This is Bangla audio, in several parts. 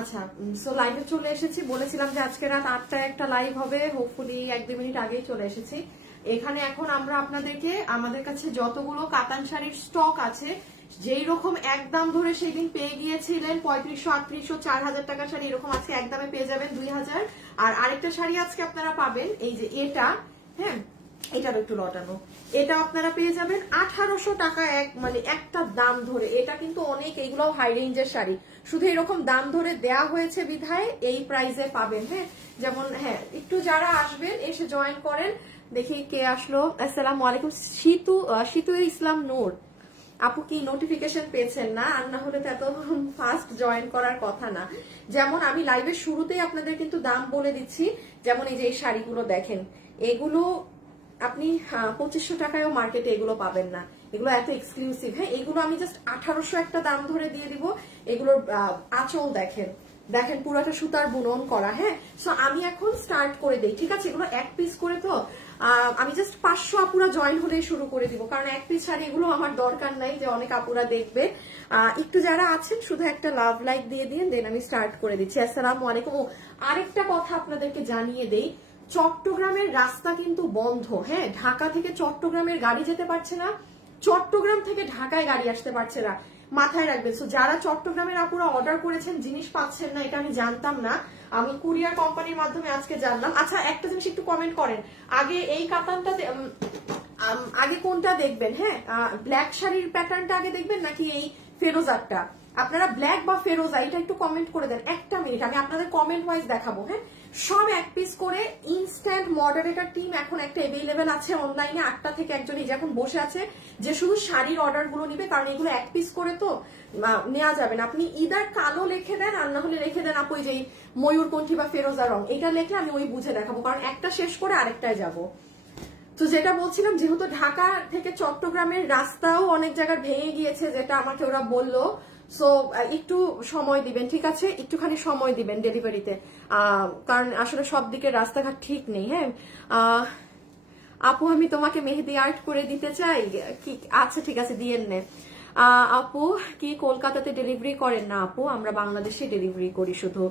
আচ্ছা, সো লাইভে চলে এসেছি। বলেছিলাম যে আজকে রাত 8টায় একটা লাইভ হবে, হোপফুলি 1-2 মিনিট আগেই চলে এসেছি এখানে। এখন আমরা আপনাদেরকে আমাদের কাছে যতগুলো কাতান শাড়ির স্টক আছে, যেই রকম একদম ধরে সেদিন পেয়ে গিয়েছিলেন 3500, 3800, 4000 টাকার শাড়ি, এরকম আজকে একদমে পেয়ে যাবেন 2000। আর আরেকটা শাড়ি আজকে আপনারা পাবেন, এই যে এটা, হ্যাঁ এটারও একটু লটানো, এটা আপনারা পেয়ে যাবেন 1800 টাকা মানে একটা দাম ধরে। এটা কিন্তু অনেক, এইগুলো হাই রেঞ্জের শাড়ি, শুধু এরকম দাম ধরে দেয়া হয়েছে বিধায় এই প্রাইসে পাবেন। হ্যাঁ, যেমন হ্যাঁ একটু যারা আসবেন এসে জয়েন করেন। দেখি কে আসলো। আসসালামু আলাইকুম। শীতু ইসলাম নূর আপু, কি নোটিফিকেশন পেয়েছেন না? আর না হলে তো এত ফাস্ট জয়েন করার কথা না। যেমন আমি লাইভের শুরুতেই আপনাদের কিন্তু দাম বলে দিচ্ছি। যেমন এই যে এই শাড়িগুলো দেখেন, এগুলো আপনি 2500 টাকায়ও মার্কেটে এগুলো পাবেন না, এগুলো এত এক্সক্লুসিভ। হ্যাঁ, এগুলো আমি জাস্ট 1800 একটা দাম ধরে দিয়ে দিব। এগুলোর আঁচল দেখেন, দেখেন পুরোটা সুতার বুনন করা। হ্যাঁ, সো আমি এখন স্টার্ট করে দেই, ঠিক আছে? এগুলো এক পিস করে, তো আমি জাস্ট 500 আপুরা জয়েন হলেই শুরু করে দিব, কারণ এক পিস শাড়ি এগুলো আমার দরকার নাই যে অনেক আপুরা দেখবে। একটু যারা আছেন শুধু একটা লাভ লাইক দিয়ে দিন, দেন আমি স্টার্ট করে দিচ্ছি। আসসালামু আলাইকুম। ও আরেকটা কথা আপনাদেরকে জানিয়ে দেই, চট্টগ্রামের রাস্তা কিন্তু বন্ধ। হ্যাঁ, ঢাকা থেকে চট্টগ্রামের গাড়ি যেতে পারছে না, চট্টগ্রাম থেকে ঢাকায় গাড়ি আসতে পারছে না, মাথায় রাখবেন। সো যারা চট্টগ্রামের আপুরা অর্ডার করেছেন জিনিস পাচ্ছেন না, এটা আমি জানতাম না, আমি কুরিয়ার কোম্পানির মাধ্যমে আজকে জানলাম। আচ্ছা, একটা জিনিস একটু কমেন্ট করেন, আগে এই কাতানটা আগে কোনটা দেখবেন? হ্যাঁ, ব্ল্যাক শাড়ির প্যাটার্নটা আগে দেখবেন নাকি এই ফেরোজারটা? আপনারা ব্ল্যাক বা ফেরোজা এটা একটু কমেন্ট করে দেন। একটা মিনিট, আমি আপনাদের কমেন্ট ওয়াইজ দেখাবো। হ্যাঁ, সব এক পিস করে। ইনস্ট্যান্ট মডারেটর টিম এখন একটা অ্যাভেলেবেল আছে অনলাইনে, 8টা থেকে একজন এই যে এখন বসে আছে, যে শুধু শাড়ির অর্ডার গুলো নিবে, কারণ এগুলো এক পিস করে তো নেওয়া যাবে না। আপনি ইদার কালো লিখে দেন, আর না হলে রেখে দেন আপু যে ময়ূরকণ্ঠী বা ফেরোজা রং, এটা লেখলে আমি ওই বুঝে দেখাবো, কারণ একটা শেষ করে আরেকটায় যাবো। তো যেটা বলছিলাম, যেহেতু ঢাকা থেকে চট্টগ্রামের রাস্তাও অনেক জায়গায় ভেঙে গিয়েছে, যেটা আমাকে ওরা বললো, সো একটু সময় দিবেন, ঠিক আছে? একটুখানি সময় দিবেন ডেলিভারিতে, কারণ আসলে সব দিকে রাস্তাঘাট ঠিক নেই। হ্যাঁ, আপু আমি তোমাকে মেহেদি আর্ট করে দিতে চাই। কি আচ্ছা, ঠিক আছে, দিয়েন নে। আপু কি কলকাতাতে ডেলিভারি করেন? না আপু, আমরা বাংলাদেশে ডেলিভারি করি শুধু।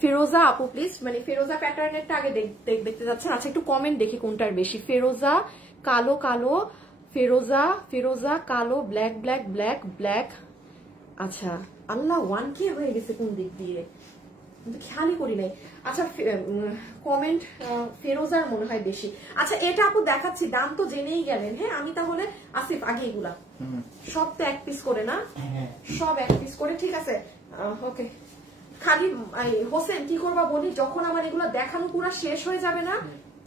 ফিরোজা আপু প্লিজ, মানে ফিরোজা প্যাটার্নেরটা আগে দেখতে যাচ্ছেন? আচ্ছা, একটু কমেন্ট দেখি কোনটার বেশি। ফিরোজা কালো কালো, ফিরোজা ফিরোজা কালো, ব্ল্যাক ব্ল্যাক ব্ল্যাক ব্ল্যাক। আচ্ছা, আল্লাহ 1K হয়ে গেছে কোন দিক দিয়ে, খেয়ালই করি নাই। আচ্ছা, কমেন্ট ফেরোজার মনে হয় বেশি। আচ্ছা, এটা আপু দেখাচ্ছি, দাম তো জেনেই গেলেন। হ্যাঁ, আমি তাহলে আসিফ আগে এগুলা সব তো এক পিস করে না, সব এক পিস করে, ঠিক আছে? ওকে, খালি হোসেন কি করবা বলি, যখন আমার এগুলো দেখানো পুরো শেষ হয়ে যাবে না,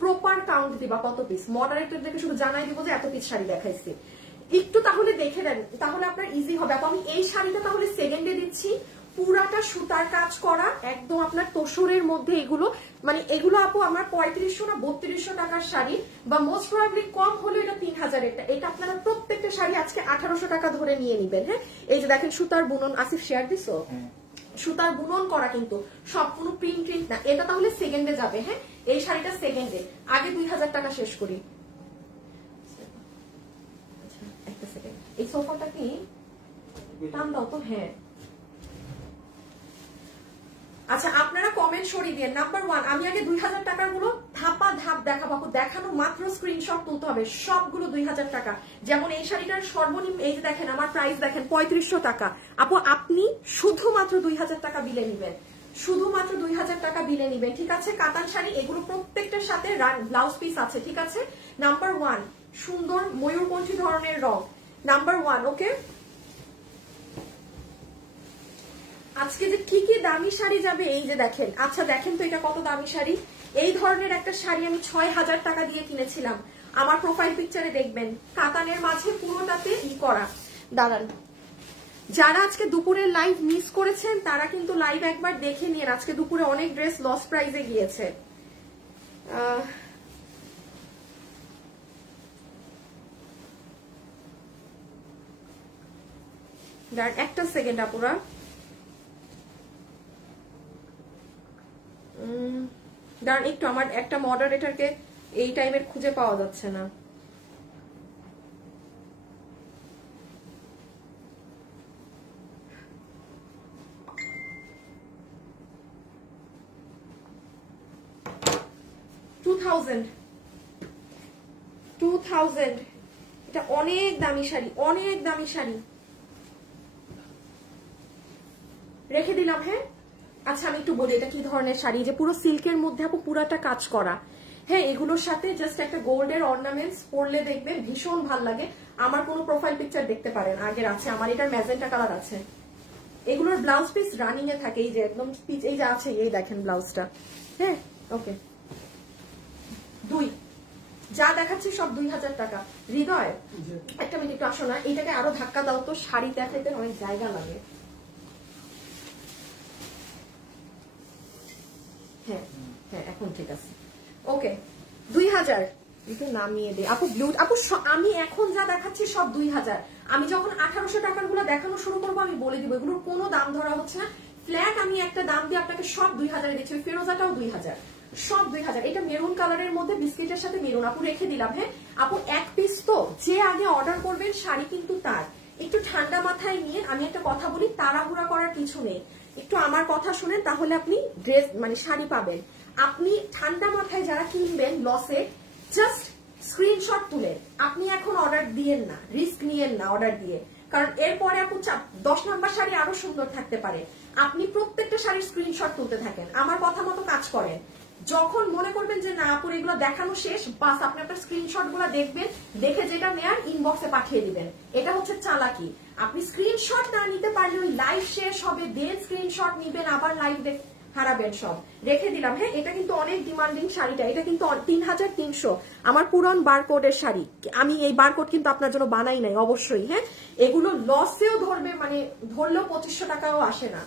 প্রপার কাউন্ট দিবা কত পিস। মডারেটরদেরকে শুধু জানাই দিব যে এত পিস শাড়ি দেখাইছি, একটু তাহলে দেখে দেন, তাহলে আপনার ইজি হবে। আপু আমি এই শাড়িটা তাহলে সেকেন্ডে দিচ্ছি, পুরাটা সুতার কাজ করা, একদম আপনার তোষরের মধ্যে এগুলো, মানে এগুলো আপু আমার 3500 না 3200 টাকার শাড়ি, বা মোস্ট প্রবাবলি কম হলে এটা 3000 এটা। এটা আপনারা প্রত্যেকটা শাড়ি আজকে 1800 টাকা ধরে নিয়ে নিবেন। হ্যাঁ, এই যে দেখেন সুতার বুনন, আসিফ শেয়ার দিছো, সুতার বুনন করা কিন্তু সব, কোনো প্রিন্ট না। এটা তাহলে সেকেন্ডে যাবে। হ্যাঁ, এই শাড়িটা সেকেন্ডে, আগে 2000 টাকা শেষ করি। একটা সেকেন্ড, এই সোফাটা কি টান দাও তো। হ্যাঁ, আচ্ছা, আপনারা কমেন্ট সরিয়ে দিয়ে। নাম্বার 1, আমি আগে 2000 টাকার গুলো ধাপা ধাপ দেখাবো, দেখানো মাত্র স্ক্রিনশট তুলতে হবে, সবগুলো 2000 টাকা। যেমন এই শাড়িটার সর্বনিম্ন, এই যে দেখেন আমার প্রাইস দেখেন 3500 টাকা। আপু আপনি শুধুমাত্র 2000 টাকা বিলে নিবেন, শুধুমাত্র 2000 টাকা বিলে নিবেন, ঠিক আছে? কাতান শাড়ি এগুলো প্রত্যেকটার সাথে ব্লাউজ পিস আছে, ঠিক আছে? নাম্বার 1, সুন্দর ময়ূরকণ্ঠী ধরনের রং, নাম্বার 1। ওকে, আজকে যে কি কি দামি শাড়ি যাবে এই যে দেখেন। আচ্ছা দেখেন তো এটা কত দামি শাড়ি। এই ধরনের একটা শাড়ি আমি 6000 টাকা দিয়ে কিনেছিলাম, আমার প্রোফাইল পিকচারে দেখবেন, কাতানের মাঝে পুরোটাতে করা। দাঁড়ান, যারা আজকে দুপুরের লাইভ মিস করেছেন তারা কিন্তু লাইভ একবার দেখে নিন, আজকে দুপুরে অনেক ড্রেস লস প্রাইজে গিয়েছে। একটা সেকেন্ড আপুরা, দাঁড়ান একটু, আমার একটা মডারেটরকে এই টাইমের খুঁজে পাওয়া যাচ্ছে না। 2000 এটা অনেক দামি শাড়ি, অনেক দামি শাড়ি রেখে দিলাম। হ্যাঁ আচ্ছা আমি একটু বলি এটা কি ধরনের শাড়ি, যে পুরো সিল্কের মধ্যে আপু পুরাটা কাজ করা। হ্যাঁ এগুলোর সাথে জাস্ট একটা গোল্ডের অর্নামেন্টস পরলে দেখবেন ভীষণ ভাল লাগে। আমার কোনো প্রোফাইল পিকচার দেখতে পারেন আগের আছে, আমার এটার ম্যাজেন্টা কালার আছে। এগুলোর ব্লাউজ পিস রানিং এ থাকে, এই যে একদম পিচ এই যে আছে, এই দেখেন ব্লাউজটা। হ্যাঁ ওকে 2 যা দেখাচ্ছি সব 2000 টাকা। হৃদয় একটা মিনিট আসো না, এইটাকে আরো ধাক্কা দাও তো, শাড়ি দেখাইতে অনেক জায়গা লাগে। হ্যাঁ হ্যাঁ এখন ঠিক আছে ওকে 2000 একটু নামিয়ে দে আপু। ব্লু আপু আমি এখন যা দেখাচ্ছি সব 2000। আমি যখন 1800 টাকার গুলো দেখানো শুরু করবো আমি বলে দিব, এগুলোর কোনো দাম ধরা হচ্ছে না। ফ্ল্যাট আমি একটা দাম দিয়ে আপনাকে সব 2000 দিচ্ছি। ফিরোজাটাও 2000, সব 2000। এটা মেরুন কালারের মধ্যে বিস্কিটের সাথে মেরুন আপু রেখে দিলাম। হ্যাঁ আপু এক পিস তো, যে আগে অর্ডার করবেন শাড়ি কিন্তু তার একটু ঠান্ডা মাথায় নিয়ে আমি একটা কথা বলি, তাড়াহুড়া করার কিছু নেই। একটু আমার কথা শুনেন তাহলে আপনি ড্রেস মানে শাড়ি পাবেন। আপনি ঠান্ডা মাথায় যারা কিনবেন লসে, জাস্ট স্ক্রিনশট তুলে আপনি এখন অর্ডার দিয়েন না, রিস্ক নিয়েন না অর্ডার দিয়ে, কারণ এরপরে আপু 10 নাম্বার শাড়ি আরো সুন্দর থাকতে পারে। আপনি প্রত্যেকটা শাড়ির স্ক্রিনশট তুলতে থাকেন, আমার কথা মতো কাজ করেন। যখন মনে করবেন যে না আপুর এগুলো দেখানো শেষ, বাস আপনি আপনার স্ক্রিনশট গুলো দেখবেন, দেখে যেটা নেয়ার ইনবক্সে পাঠিয়ে দিবেন। এটা হচ্ছে চালাকি। আপনি স্ক্রিনশট না নিতে পারলে ওই লাইভ শেষ হবে, দেন স্ক্রিনশট নিবেন, আবার লাইভ হারাবেন, সব রেখে দিলাম। হ্যাঁ এটা কিন্তু অনেক ডিমান্ডিং শাড়িটা, এটা কিন্তু 3300 আমার পুরান বারকোডের শাড়ি। আমি এই বারকোড কিন্তু আপনার জন্য বানাই নাই অবশ্যই। হ্যাঁ এগুলো লসেও ধরবে, মানে ধরলেও 2500 টাকাও আসে না।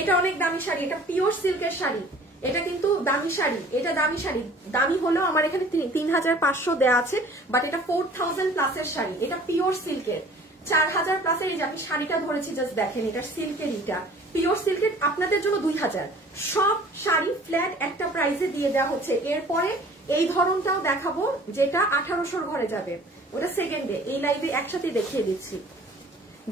এটা অনেক দামি শাড়ি, এটা পিওর সিল্কের শাড়ি, এটা কিন্তু দামি শাড়ি, এটা দামি শাড়ি। দামি হলেও আমার এখানে 3500 দেয়া আছে, বাট এটা 4000 প্লাসের শাড়ি। এটা পিওর সিল্কের 4000 প্লাসের। এই যে আপনি শাড়িটা ধরেছি জাস্ট দেখেন, এটা সিল্কের, এটা পিওর সিল্কের, আপনাদের জন্য 2000। সব শাড়ি ফ্ল্যাট একটা প্রাইসে দিয়ে দেওয়া হচ্ছে। এরপরে এই ধরনটাও দেখাবো যেটা 1800 ঘরে যাবে, ওটা সেকেন্ডে এই লাইভে একসাথে দেখিয়ে দিচ্ছি।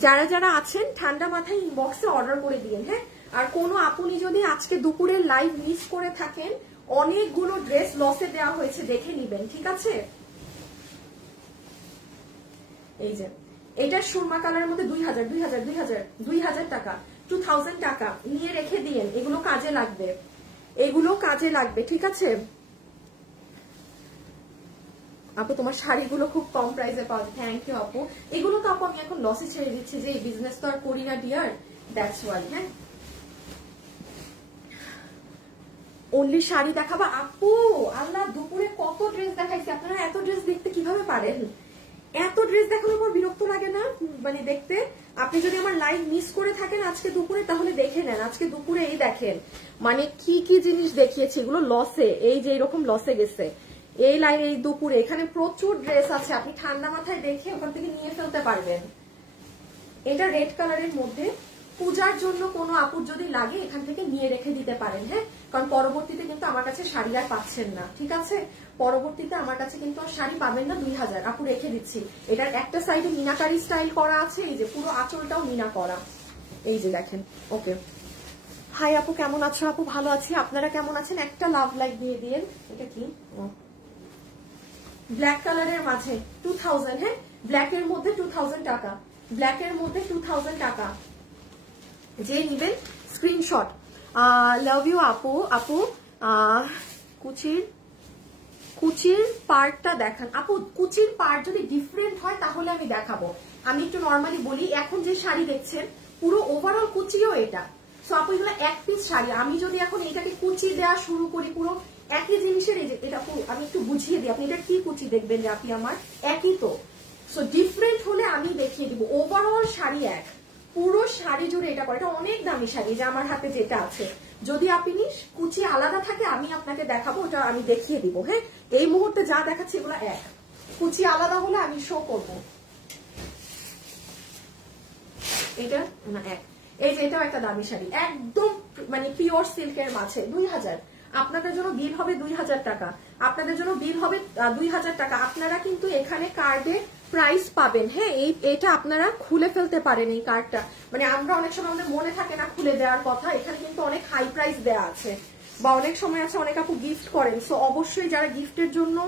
যারা যারা আছেন ঠান্ডা মাথায় ইনবক্সে অর্ডার করে দিয়ে। হ্যাঁ আর কোনো আপনি যদি আজকে দুপুরের লাইভ মিস করে থাকেন, অনেকগুলো ড্রেস লসে দেওয়া হয়েছে, দেখে নিবেন, ঠিক আছে। এই যে এটা সুরমা কালারের মধ্যে 2000 টাকা, 2000 টাকা নিয়ে রেখে দিয়েন, এগুলো কাজে লাগবে, এগুলো কাজে লাগবে, ঠিক আছে। আপু তোমার শাড়িগুলো খুব কম প্রাইসে পাওয়া যায়, থ্যাংক ইউ আপু। এগুলো তো আপু আমি এখন লসে ছেড়ে দিচ্ছি, যে এই বিজনেস তো আর করি না ডিয়ার, দ্যাটস ওয়াই। হ্যাঁ অনলি শাড়ি দেখাবা আপু? আল্লাহ দুপুরে কত ড্রেস দেখাইছি, আপনারা এত ড্রেস দেখতে কিভাবে পারেন? এত ড্রেস দেখানোর পর বিরক্ত লাগে না মানে দেখতে? আপনি যদি আমার লাইভ মিস করে থাকেন আজকে দুপুরে, তাহলে দেখে নেন আজকে দুপুরে। এই দেখেন মানে কি কি জিনিস দেখিয়েছি, এগুলো লসে, এই যে এরকম লসে গেছে এই লাইন, এই দুপুরে এখানে প্রচুর ড্রেস আছে, আপনি ঠান্ডা মাথায় দেখে ওখান থেকে নিয়ে ফেলতে পারবেন। এটা রেড কালারের মধ্যে, পূজার জন্য কোনো আপুর যদি লাগে এখান থেকে নিয়ে রেখে দিতে পারেন। হ্যাঁ কারণ পরবর্তীতে কিন্তু আমার কাছে শাড়ি আর পাচ্ছেন না, ঠিক আছে। পরবর্তীতে আমার কাছে কিন্তু আর শাড়ি পাবেন না। 2000 আপু রেখে দিচ্ছি। এটার একটা সাইডে মিনাকারি স্টাইল করা আছে, এই যে পুরো আঁচলটাও মিনা করা, এই যে দেখেন। ওকে হাই আপু কেমন আছো? আপু ভালো আছি, আপনারা কেমন আছেন? একটা লাভ লাইক দিয়ে দিয়েন। এটা কি ব্ল্যাক কালারের মাঝে 2000। হ্যাঁ ব্ল্যাকের মধ্যে 2000 টাকা, ব্ল্যাকের মধ্যে 2000 টাকা। যে নিবেন স্ক্রিনশট। লাভ ইউ আপু। আপু কুচির পার্টটা দেখান আপু। কুচির পার্ট যদি ডিফারেন্ট হয় তাহলে আমি দেখাবো। আমি একটু নর্মালি বলি, এখন যে শাড়ি দেখছেন পুরো ওভারঅল কুচিও এটা। সো আপু এগুলো এক পিস শাড়ি, আমি যদি এখন এটাকে কুচি দেওয়া শুরু করি, পুরো একই জিনিসের, এই যে এটা আমি একটু বুঝিয়ে দিই, আপনি এটা কি কুচি দেখবেন যে আপনি আমার একই তো। সো ডিফারেন্ট হলে আমি দেখিয়ে দিব। ওভারঅল শাড়ি এক, পুরো শাড়ি জুড়ে এটা করে। এটা অনেক দামি শাড়ি, যে আমার হাতে যেটা আছে। যদি আপনি কুচি আলাদা থাকে আমি আপনাকে দেখাবো, ওটা আমি দেখিয়ে দিব। হ্যাঁ এই মুহূর্তে যা দেখাচ্ছি এগুলো এক, কুচি আলাদা হলে আমি শো করব। এটা না এক। এই যে এটাও একটা দামি শাড়ি, একদম মানে পিওর সিল্কের মাঝে 2000। আপনাদের জন্য বিল হবে 2000 টাকা, আপনাদের জন্য বিল হবে 2000 টাকা। আপনারা কিন্তু এখানে কার্ডে প্রাইস পাবেন। হ্যাঁ এটা আপনারা খুলে ফেলতে পারেন এই কার্ডটা, মানে আমরা অনেক সময় আমাদের মনে থাকে না খুলে দেওয়ার কথা, এখানে কিন্তু অনেক হাই প্রাইস দেওয়া আছে। বা অনেক সময় আছে অনেক আপু গিফট করেন, সো অবশ্যই যারা গিফটের জন্য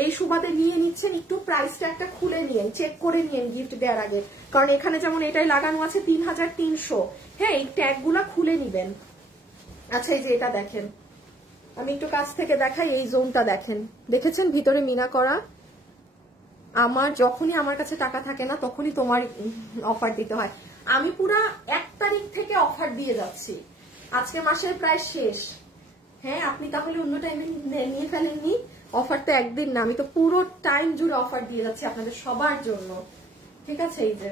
এই সুবাদে নিয়ে নিচ্ছেন একটু প্রাইসটা একটা খুলে নিয়েন, চেক করে নিয়েন গিফট দেওয়ার আগে, কারণ এখানে যেমন এটাই লাগানো আছে 3300, হ্যাঁ এই ট্যাগ গুলা খুলে নিবেন। আচ্ছা এই যে এটা দেখেন, আমি একটু কাছ থেকে দেখাই, এই জোনটা দেখেন, দেখেছেন ভিতরে মিনা করা। আমার যখনই আমার কাছে টাকা থাকে না তখনই তোমার অফার দিতে হয়। আমি পুরা 1 তারিখ থেকে অফার দিয়ে যাচ্ছি, আজকে মাসের প্রায় শেষ। হ্যাঁ আপনি তাহলে অন্য টাইমে নিয়ে ফেলেননি, অফার তো একদিন না, আমি তো পুরো টাইম জুড়ে অফার দিয়ে যাচ্ছি আপনাদের সবার জন্য, ঠিক আছে। এই যে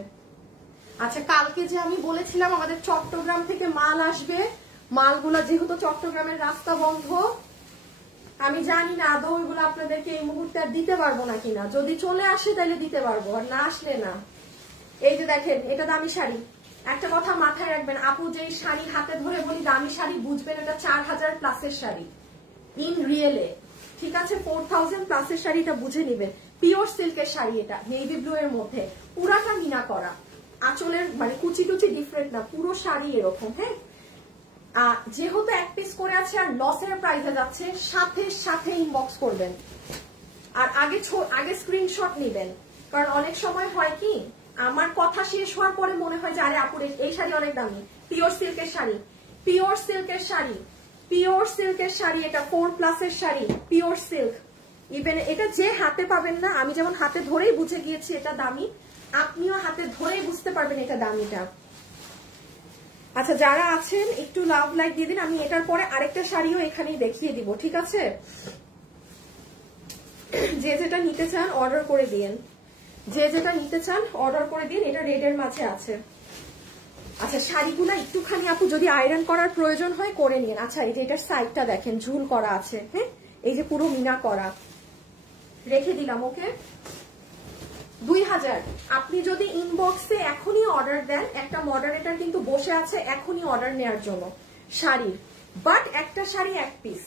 আচ্ছা কালকে যে আমি বলেছিলাম আমাদের চট্টগ্রাম থেকে মাল আসবে, মালগুলা যেহেতু চট্টগ্রামের রাস্তা বন্ধ, আমি জানি না আদৌ ওইগুলো আপনাদেরকে এই মুহূর্তে আর দিতে পারবো না কিনা, যদি চলে আসে তাহলে দিতে পারবো, আর না আসলে না। এই যে দেখেন এটা দামি শাড়ি, একটা কথা মাথায় রাখবেন আপু, যে শাড়ি হাতে ধরে বলি দামি শাড়ি, বুঝবেন এটা 4000 প্লাসের শাড়ি ইন রিয়েলে, ঠিক আছে। 4000 প্লাসের শাড়িটা বুঝে নিবেন। পিওর সিল্কের শাড়ি, এটা নেভি ব্লু এর মধ্যে, পুরাটা মিনা করা, আঁচলের মানে কুচি টুচি ডিফারেন্ট না, পুরো শাড়ি এরকম। হ্যাঁ যেহেতু 1 পিস করে আছে আর লসের প্রাইসে যাচ্ছে, সাথে সাথে ইনবক্স করবেন আর আগে স্ক্রিনশট নেবেন, কারণ অনেক সময় হয় কি আমার কথা শেষ হওয়ার পরে মনে হয় যে আরে আপুর এই শাড়ি অনেক দামি। পিওর সিল্কের শাড়ি, পিওর সিল্কের শাড়ি, পিওর সিল্কের শাড়ি, এটা 4+ এর শাড়ি, পিওর সিল্ক। ইভেন এটা যে হাতে পাবেন না, আমি যেমন হাতে ধরেই বুঝে গিয়েছি এটা দামি, আপনিও হাতে ধরেই বুঝতে পারবেন এটা দামিটা। আচ্ছা যারা আছেন একটু লাভ লাইক দিয়ে দিন, আমি এটার পরে আরেকটা শাড়িও এখানেই দেখিয়ে দিব, ঠিক আছে। যে যেটা নিতে চান অর্ডার করে দিন, যে যেটা নিতে চান অর্ডার করে দিন, এটা রেডের মাঝে আছে। আচ্ছা শাড়িগুলো একটুখানি আপু যদি আয়রন করার প্রয়োজন হয় করে নিন। আচ্ছা এই যে এটার সাইডটা দেখেন ঝুল করা আছে, হ্যাঁ এই যে পুরো মিনা করা, রেখে দিলাম ওকে 2000। আপনি যদি ইনবক্সে এখনই অর্ডার দেন, একটা মডারেটর কিন্তু বসে আছে এখনই অর্ডার নেওয়ার জন্য শাড়ির, বাট একটা শাড়ি 1 পিস।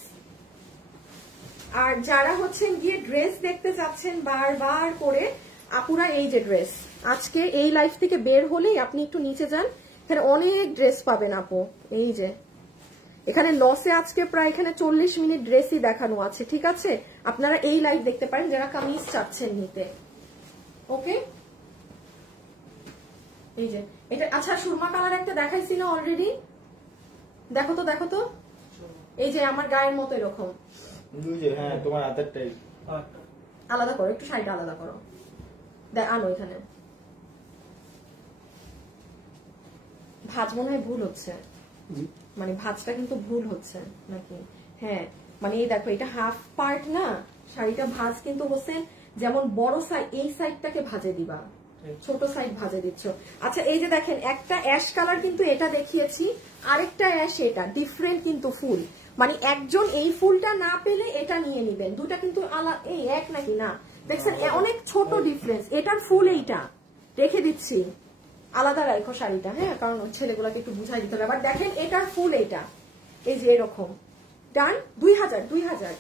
আর যারা হচ্ছেন গিয়ে ড্রেস দেখতে চাচ্ছেন বারবার করে, আপুরা এই যে ড্রেস, আজকে এই লাইফ থেকে বের হলেই আপনি একটু নিচে যান, এখানে অনেক ড্রেস পাবেন আপু। এই যে এখানে লসে আজকে প্রায় এখানে 40 মিনিট ড্রেসই দেখানো আছে, ঠিক আছে। আপনারা এই লাইভ দেখতে পারেন যারা কামিজ চাচ্ছেন নিতে, ওকে। এই যে এটা আচ্ছা সুরমা কালার একটা দেখাইছি না অলরেডি, দেখো তো দেখো তো, এই যে আমার গায়ের মতো এরকম, হ্যাঁ তোমার হাতেরটাই আলাদা করো, একটু শাড়িটা আলাদা করো, আনো এখানে। ভাঁজ মনে হয় ভুল হচ্ছে, মানে ভাঁজটা কিন্তু ভুল হচ্ছে নাকি, হ্যাঁ মানে এই দেখো এটা হাফ পার্ট না, শাড়িটা ভাঁজ কিন্তু হচ্ছে যেমন বড় সাইড, এই সাইডটাকে ভাজে দিবা, ছোট সাইড ভাজে দিচ্ছ। আচ্ছা এই যে দেখেন একটা অ্যাশ কালার কিন্তু এটা দেখিয়েছি, আরেকটা অ্যাশ, এটা ডিফারেন্ট কিন্তু ফুল, মানে একজন এই ফুলটা না পেলে এটা নিয়ে নিবেন, দুটা কিন্তু আলাদা, এই এক নাকি না, দেখছেন অনেক ছোট ডিফারেন্স। এটার ফুল এইটা রেখে দিচ্ছি, আলাদা রাখো শাড়িটা, হ্যাঁ কারণ ছেলেগুলোকে একটু বুঝাই দিতে হবে। আবার দেখেন এটার ফুল এইটা, এই যে এরকম, ডান 2000।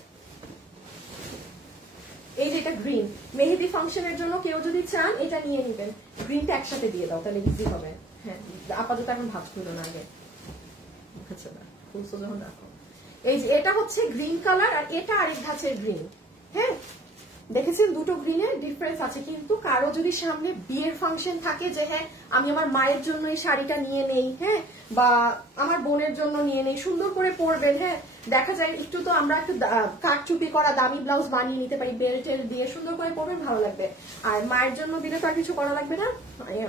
এই যে এটা গ্রিন, মেহেদি ফাংশনের জন্য কেউ যদি চান এটা নিয়ে নিবেন, গ্রিনটা একসাথে দিয়ে দাও তাহলে ইজি হবে। হ্যাঁ আপাতত এখন ভাবছিল না, আগে আচ্ছা না ফুলসো যখন রাখো। এই যে এটা হচ্ছে গ্রিন কালার আর এটা আরেক ধাঁচের গ্রিন, হ্যাঁ দেখেছেন দুটো গ্রিনের ডিফারেন্স আছে। কিন্তু কারো যদি সামনে বিয়ের ফাংশন থাকে যে হ্যাঁ আমি আমার মায়ের জন্য এই শাড়িটা নিয়ে নেই, হ্যাঁ বা আমার বোনের জন্য নিয়ে নেই, সুন্দর করে পরবেন, হ্যাঁ দেখা যায় একটু তো আমরা একটু কাটচুপি করা দামি ব্লাউজ বানিয়ে নিতে পারি, বেল্টের দিয়ে সুন্দর করে পরবেন, ভালো লাগবে। আর মায়ের জন্য দিলে তো আর কিছু করা লাগবে না,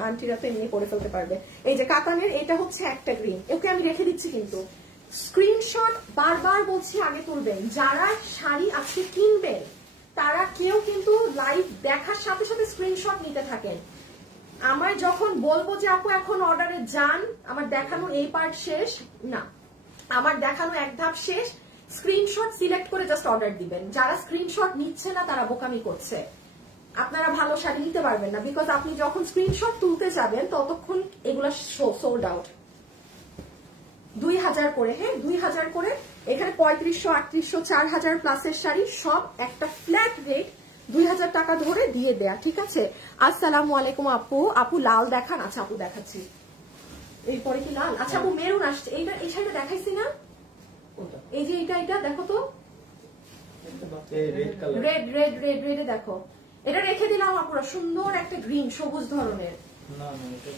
আন্টিরা তো এমনি পরে ফেলতে পারবে। এই যে কাতানের এটা হচ্ছে একটা গ্রিন, ওকে আমি রেখে দিচ্ছি, কিন্তু স্ক্রিনশট বারবার বলছি আগে তুলবেন। যারা শাড়ি আজকে কিনবেন তারা কেউ কিন্তু লাইভ দেখার সাথে সাথে স্ক্রিনশট নিতে থাকেন। আমার যখন বলবো যে আপু এখন অর্ডারে যান, আমার দেখানো এই পার্ট শেষ না, আমার দেখানো এক ধাপ শেষ, স্ক্রিনশট সিলেক্ট করে জাস্ট অর্ডার দিবেন। যারা স্ক্রিনশট নিচ্ছে না তারা বোকামি করছে, আপনারা ভালো শাড়ি নিতে পারবেন না, বিকজ আপনি যখন স্ক্রিনশট তুলতে যাবেন ততক্ষণ এগুলা সোল্ড আউট। 2000 করে, হ্যাঁ 2000 করে, এখানে 3500, 3800, 4000 প্লাসের শাড়ি সব একটা ফ্ল্যাট রেট 2000 টাকা ধরে দিয়ে দেয়া, ঠিক আছে। আসসালামু আলাইকুম আপু, আপু লাল দেখান। আচ্ছা আপু দেখাচ্ছি, এরপরে কি লাল, আচ্ছা আপু মেরুন আসছে, এইটা এই শাড়িটা দেখাইছি না, এই যে এটা দেখো তো, রেড কালার, রেডে দেখো, এটা রেখে দিলাম আপুরা, সুন্দর একটা গ্রিন সবুজ ধরনের। না না এটা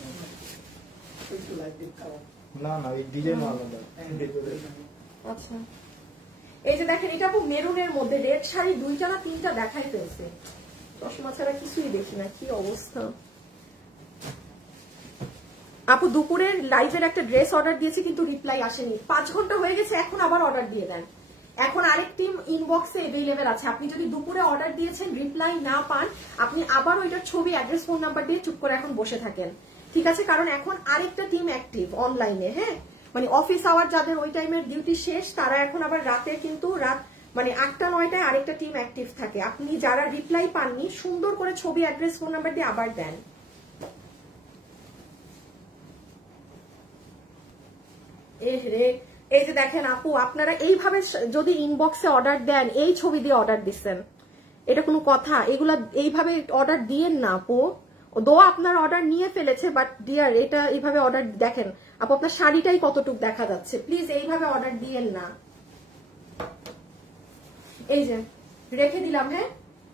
না না এই ডিজাইন আলাদা। আচ্ছা এই যে দেখেন এটা আপু মেরুনের মধ্যে রেড শাড়ি 2টা না 3টা দেখাই ফেলছে, চশমা ছাড়া কিছুই দেখি না, কি অবস্থা। আপু দুপুরের লাইভের একটা ড্রেস অর্ডার দিয়েছি কিন্তু রিপ্লাই আসেনি, 5 ঘন্টা হয়ে গেছে, এখন আবার অর্ডার দিয়ে দেন। এখন আরেক টিম ইনবক্সে अवेलेबल আছে, আপনি যদি দুপুরে অর্ডার দিয়েছেন রিপ্লাই না পান, আপনি আবার ওইটার ছবি অ্যাড্রেস ফোন নাম্বার দিয়ে চুপ করে এখন বসে থাকেন, ঠিক আছে? কারণ এখন আরেকটা টিম অ্যাক্টিভ অনলাইনে, হ্যাঁ, মানে অফিস আওয়ার যাদের ওই টাইমের ডিউটি শেষ, তারা এখন আবার রাতে কিন্তু রাত মানে 8টা 9টায় আরেকটা টিম অ্যাক্টিভ থাকে। আপনি যারা রিপ্লাই পাননি সুন্দর করে ছবি অ্যাড্রেস ফোন নাম্বার দিয়ে আবার দেন। এই যে দেখেন আপু, আপনারা এইভাবে যদি ইনবক্সে অর্ডার দেন, এই ছবি দিয়ে অর্ডার দিচ্ছেন, এটা কোনো কথা? এগুলা এইভাবে অর্ডার দিয়েন না আপু, দো আপনার অর্ডার নিয়ে ফেলেছে, বাট ডিয়ার এটা এইভাবে অর্ডার দেখেন আপু, আপনার শাড়িটাই কতটুকু দেখা যাচ্ছে, প্লিজ এইভাবে অর্ডার দিয়েন না। এই যে রেখে দিলাম, হ্যাঁ,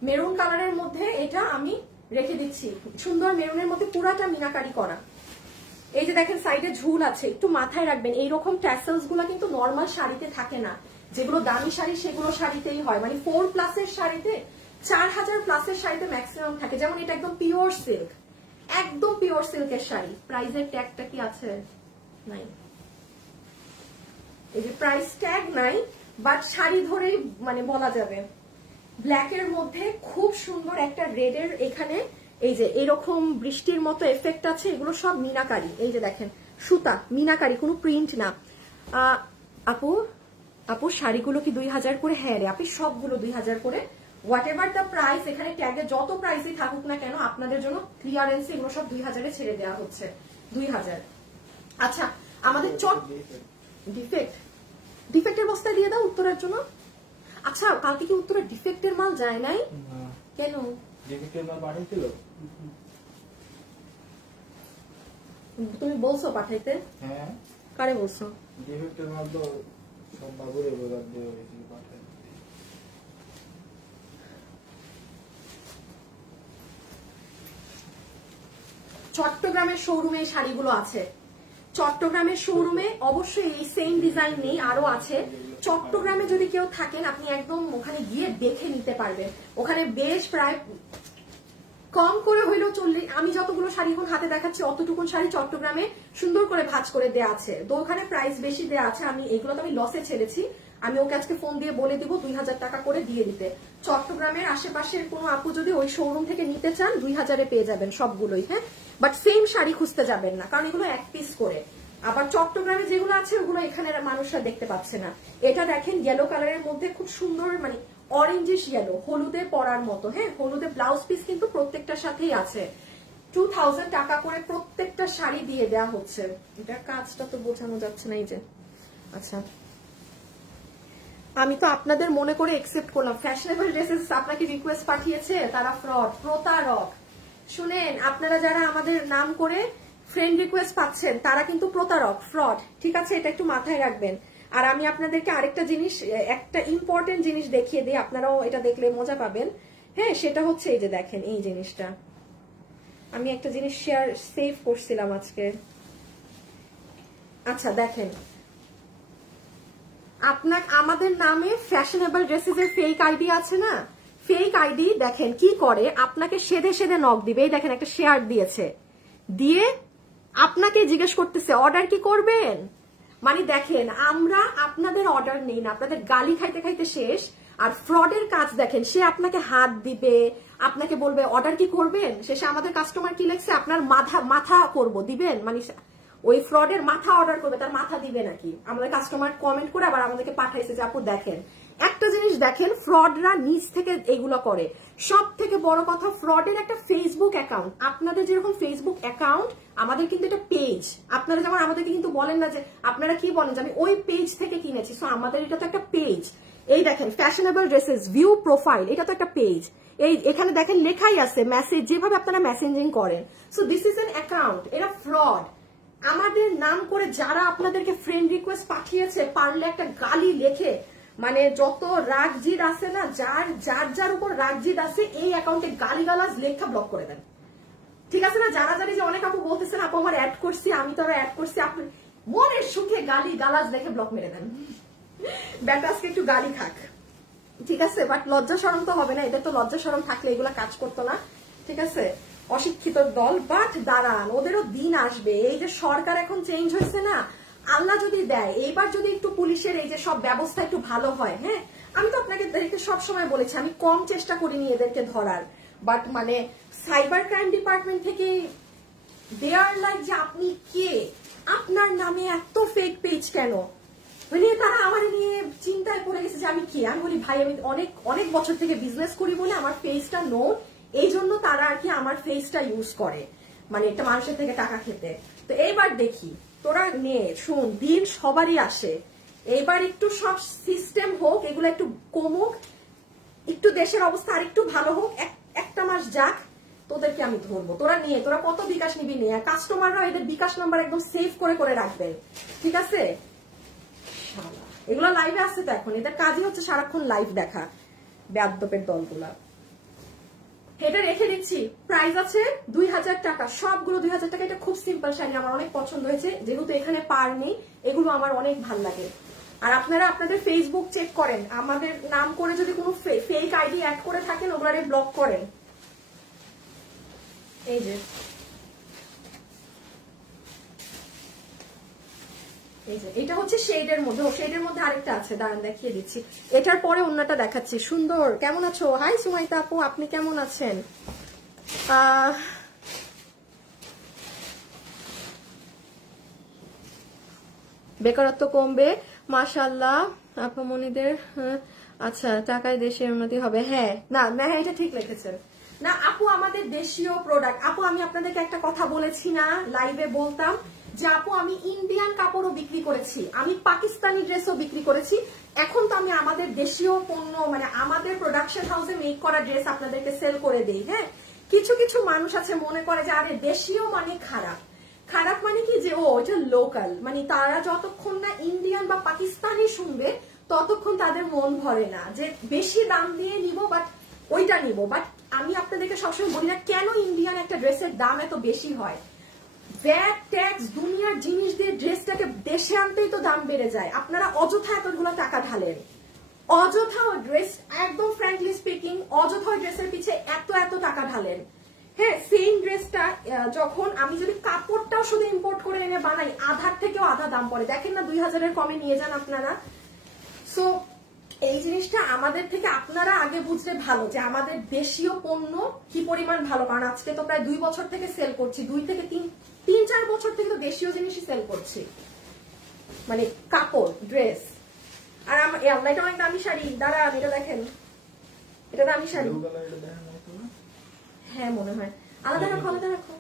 মেরুন কালারের মধ্যে এটা আমি রেখে দিচ্ছি, সুন্দর মেরুনের মধ্যে পুরাটা মিনাকারি করা। এই যে দেখেন সাইডে ঝুল আছে, একটু মাথায় রাখবেন, এইরকম ট্যাসেলস গুলা কিন্তু নর্মাল শাড়িতে থাকে না, যেগুলো দামি শাড়ি সেগুলো শাড়িতেই হয়, মানে 4+ শাড়িতে, 4000+ শাড়িতে ম্যাক্সিমাম থাকে। যেমন এটা একদম পিওর সিল্ক, একদম পিওর সিল্কের শাড়ি। প্রাইসের ট্যাগটা কি আছে? নাই, এই যে প্রাইস ট্যাগ নাই, বাট শাড়ি ধরেই মানে বলা যাবে। ব্ল্যাকের মধ্যে খুব সুন্দর একটা রেডের এখানে এই যে এরকম বৃষ্টির মতো এফেক্ট আছে, এগুলো সব মিনাকারি। এই যে দেখেন সুতা মিনাকারি, কোনো প্রিন্ট না। আপু শাড়িগুলো কি 2000 করে? হ্যাঁ রে আপনি, সবগুলো 2000 করে, হোয়াট এভার দ্য প্রাইস, এখানে ট্যাগে যত প্রাইসই থাকুক না কেন, আপনাদের জন্য ক্লিয়ারেন্স এগুলো সব 2000-এ ছেড়ে দেওয়া হচ্ছে, 2000। আচ্ছা আমাদের ডিফেক্টের বস্তায় দিয়ে দাও উত্তরের জন্য। আচ্ছা কালকে কি উত্তরের ডিফেক্টের মাল যায় নাই কেন? ডিফেক্টের মাল পাঠাইছিল, তুমি বলছো পাঠাইতে? হ্যাঁ। কারে বলছো? ডিফেক্টের মাল তো সব বাবুরে বলার দিয়ে হয়েছিল পাঠাই। চট্টগ্রামের শোরুমে এই শাড়িগুলো আছে, চট্টগ্রামের শোরুমে অবশ্যই এই সেম ডিজাইন নেই, আরো আছে। চট্টগ্রামে যদি কেউ থাকেন আপনি একদম ওখানে গিয়ে দেখে নিতে পারবেন, ওখানে বেশ প্রায় কম করে হইলেও 40, আমি যতগুলো শাড়ি এখন হাতে দেখাচ্ছি অতটুকুন শাড়ি চট্টগ্রামে সুন্দর করে ভাঁজ করে দেওয়া আছে, তো ওখানে প্রাইস বেশি দেওয়া আছে। আমি এগুলো তো আমি লসে ছেড়েছি, আমি ওকে আজকে ফোন দিয়ে বলে দিব 2000 টাকা করে দিয়ে দিতে। চট্টগ্রামের আশেপাশের কোনো আপু যদি ওই শোরুম থেকে নিতে চান 2000-এ পেয়ে যাবেন সবগুলোই, হ্যাঁ, বাট সেম শাড়ি খুঁজতে যাবেন না, কারণ এগুলো 1 পিস করে। আবার চট্টগ্রামে যেগুলো আছে ওগুলো এখানে মানুষরা দেখতে পাচ্ছে না। এটা দেখেন ইয়েলো কালারের মধ্যে খুব সুন্দর, মানে অরেঞ্জিশ ইয়েলো, হলুদে পরার মতো, হ্যাঁ, হলুদে ব্লাউজ পিস কিন্তু প্রত্যেকটার সাথেই আছে। 2000 টাকা করে প্রত্যেকটা শাড়ি দিয়ে দেওয়া হচ্ছে। এটা কাজটা তো বোঝানো যাচ্ছে না, এই যে। আচ্ছা আমি তো আপনাদের মনে করে একসেপ্ট করলাম, ফ্যাশনেবল ড্রেসেস আপনাকে রিকোয়েস্ট পাঠিয়েছে, তারা ফ্রড, প্রতারক। শুনেন, আপনারা যারা আমাদের নাম করে ফ্রেন্ড রিকোয়েস্ট পাচ্ছেন তারা কিন্তু প্রতারক, ফ্রড, ঠিক আছে? এটা একটু মাথায় রাখবেন। আর আমি আপনাদেরকে আরেকটা জিনিস, একটা ইম্পর্টেন্ট জিনিস দেখিয়ে দিই, আপনারাও এটা দেখলে মজা পাবেন, হ্যাঁ, সেটা হচ্ছে এই যে দেখেন এই জিনিসটা, আমি একটা জিনিস সেভ করছিলাম আজকে। আচ্ছা দেখেন, আপনার আমাদের নামে ফ্যাশনেবল ড্রেসেস এর ফেক আইডি আছে না, ফেক আইডি দেখেন কি করে, আপনাকে সেধে সেধে নক দিবে। এই দেখেন একটা শেয়ার দিয়েছে, দিয়ে আপনাকে জিজ্ঞেস করতেছে অর্ডার কি করবেন। মানে দেখেন, আমরা আপনাদের অর্ডার নেই না, আপনাদের গালি খাইতে খাইতে শেষ। আর ফ্রডের কাজ দেখেন, সে আপনাকে হাত দিবে, আপনাকে বলবে অর্ডার কি করবেন, শেষে আমাদের কাস্টমার কি লেখছে, আপনার মাথা করব দিবেন, মানে ওই ফ্রডের মাথা অর্ডার করবে, তার মাথা দিবে নাকি। আমাদের কাস্টমার কমেন্ট করে আবার আমাদেরকে পাঠাইছে যে আপু দেখেন, একটা জিনিস দেখেন, ফ্রডরা নিজ থেকে এগুলো করে। সব থেকে বড় কথা, ফ্রডের একটা ফেসবুক অ্যাকাউন্ট, আপনাদের যেরকম ফেসবুক অ্যাকাউন্ট, আমাদের কিন্তু এটা পেজ। আপনারা যেমন আমাদেরকে কিন্তু বলেন না যে, আপনারা কি বলেন যে আমি ওই পেজ থেকে কিনেছি, সো আমাদের এটা তো একটা পেজ। এই দেখেন ফ্যাশনেবল ড্রেসেস ভিউ প্রোফাইল, এটা তো একটা পেজ। এই এখানে দেখেন লেখাই আছে মেসেজ, যেভাবে আপনারা মেসেঞ্জিং করেন। So this is an account, এটা ফ্রড। আমাদের নাম করে যারা আপনাদেরকে ফ্রেন্ড রিকোয়েস্ট পাঠিয়েছে, পারলে একটা গালি লেখে, মানে যত রাগজিদ আছে না, যার উপর রাগজিদ আছে এই অ্যাকাউন্টে গালিগালাজ লেখা ব্লক করে দেন, ঠিক আছে না? যারা জানি যে অনেক আপু বলতেছেন আপু আমার অ্যাড করছি, আমি তো অ্যাড করছি, আপনি মনের সুখে গালি গালাজ লেখে ব্লক মেরে দেন। ব্যাটা আজকে একটু গালি খাক, ঠিক আছে? বাট লজ্জা শরম তো হবে না, এদের তো লজ্জা শরম থাকলে এগুলা কাজ করতো না, ঠিক আছে? অশিক্ষিত দল। বাট দাঁড়ান, ওদেরও দিন আসবে। এই যে সরকার এখন চেঞ্জ হয়েছে না, আল্লাহ যদি দেয় এইবার যদি একটু পুলিশের এই যে সব ব্যবস্থা একটু ভালো হয়, হ্যাঁ, আমি তো আপনাকে সবসময় বলেছি আমি কম চেষ্টা করিনি এদেরকে ধরার, বাট মানে সাইবার ক্রাইম ডিপার্টমেন্ট থেকে দে আর লাইক যে আপনি কে, আপনার নামে এত ফেক পেজ কেন, মানে তারা আমার নিয়ে চিন্তায় পড়ে গেছে যে আমি কি। আমি বলি ভাই আমি অনেক বছর থেকে বিজনেস করি বলে আমার ফেসটা নো, এই জন্য তারা আর কি আমার ফেসটা ইউজ করে, মানে একটা মানুষের থেকে টাকা খেতে। তো এইবার দেখি তোরা নে শুন, দিন সবারই আসে, এইবার একটু সব সিস্টেম হোক, এগুলো একটু কমুক, একটু দেশের অবস্থা আর একটু ভালো হোক, একটা মাস যাক, তোদেরকে আমি ধরবো। তোরা নিয়ে তোরা কত বিকাশ নিবি নিয়ে, কাস্টমাররা এদের বিকাশ নাম্বার একদম সেভ করে রাখবেন, ঠিক আছে? এগুলো লাইভে আসছে তো এখন, এদের কাজই হচ্ছে সারাক্ষণ লাইভ দেখা, বেয়াদ্দপের দলগুলা। এটা রেখে দিচ্ছি, প্রাইস আছে 2000 টাকা, সবগুলো 2000 টাকা। এটা খুব সিম্পল শাড়ি, আমার অনেক পছন্দ হয়েছে, যেহেতু এখানে পার নেই, এগুলো আমার অনেক ভাল লাগে। আর আপনারা আপনাদের ফেসবুক চেক করেন, আমাদের নাম করে যদি কোনো ফেক আইডি অ্যাড করে থাকেন ওগুলারে ব্লক করেন। এই যে এটা হচ্ছে শেডের মধ্যে, শেডের মধ্যে আরেকটা আছে, দাঁড়ান দেখিয়ে দিচ্ছি। এটার পরে অন্যটা দেখাচ্ছি। সুন্দর, কেমন আছো? হাই সুমাইতা আপু, আপনি কেমন আছেন? বেকারত্ব কমবে মাশাআল্লাহ আপামনিদের। আচ্ছা, টাকায় দেশের উন্নতি হবে। হ্যাঁ, না হ্যাঁ, এটা ঠিক লিখেছেন। না আপু, আমাদের দেশীয় প্রোডাক্ট। আপু আমি আপনাদেরকে একটা কথা বলেছি না, লাইভে বলতাম যে আপু আমি ইন্ডিয়ান কাপড়ও বিক্রি করেছি, আমি পাকিস্তানি ড্রেসও বিক্রি করেছি, এখন তো আমি আমাদের দেশীয় পণ্য, মানে আমাদের প্রোডাকশন হাউসে মেক করা ড্রেস আপনাদেরকে সেল করে দেই। হ্যাঁ, কিছু মানুষ আছে মনে করে যে আরে দেশীয় মানে খারাপ, খারাপ মানে কি যে ও এটা লোকাল, মানে তারা যতক্ষণ না ইন্ডিয়ান বা পাকিস্তানি শুনবে ততক্ষণ তাদের মন ভরে না যে বেশি দাম দিয়ে নিব বাট ওইটা নিব। বাট আমি আপনাদেরকে সবসময় বলি না কেন ইন্ডিয়ান একটা ড্রেসের দাম এত বেশি হয়। ভ্যাট ট্যাক্স দুনিয়ার জিনিস দিয়ে ড্রেসটাকে দেশে আনতেই তো দাম বেড়ে যায়। আপনারা অযথা এতগুলো টাকা ঢালেন, অযথা ড্রেস, একদম ফ্র্যাঙ্কলি স্পিকিং অযথা ড্রেসের পিছে এত টাকা ঢালেন। হ্যাঁ, সেম ড্রেসটা যখন আমি যদি কাপড়টাও শুধু ইম্পোর্ট করে এনে বানাই, আধার থেকেও আধা দাম পড়ে। দেখেন না 2000-এর কমে নিয়ে যান আপনারা। সো এই জিনিসটা আমাদের থেকে আপনারা আগে বুঝলে ভালো যে আমাদের দেশীয় পণ্য কি পরিমাণ ভালো। কারণ আজকে তো প্রায় 2 বছর থেকে সেল করছি, 2 থেকে 3-4 বছর থেকে তো দেশীয় জিনিসই সেল করছি, মানে কাপড় ড্রেস। আর এটা অনেক দামি শাড়ি, দাঁড়ান এটা দেখেন, এটা দামি শাড়ি। হ্যাঁ মনে হয়, আলাদা রাখো আলাদা রাখো।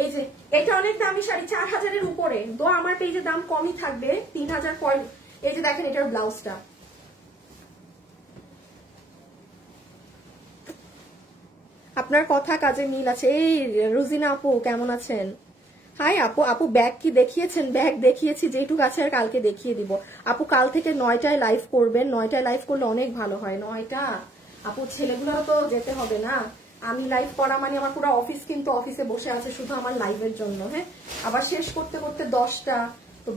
এই যে এটা অনেক দামি শাড়ি, 4000-এর উপরে। তো আমার পেজে দাম কমই থাকবে, 3000 পয়েন্ট। এই যে দেখেন এটার ব্লাউজটা, আপনার কথা কাজে মিল আছে। এই রুজিনা আপু কেমন আছেন? হাই আপু, আপু ব্যাগ কি দেখিয়েছেন? ব্যাগ দেখিয়েছি, যেটুকু আছে আর কালকে দেখিয়ে দিব। আপু কাল থেকে 9টায় লাইভ করবেন, 9টায় লাইভ করলে অনেক ভালো হয়। 9টা আপু, ছেলেগুলোও তো যেতে হবে না। আমি লাইভ করা মানে আমার পুরো অফিস কিন্তু অফিসে বসে আছে শুধু আমার লাইভের জন্য। হ্যাঁ, আবার শেষ করতে 10টা তো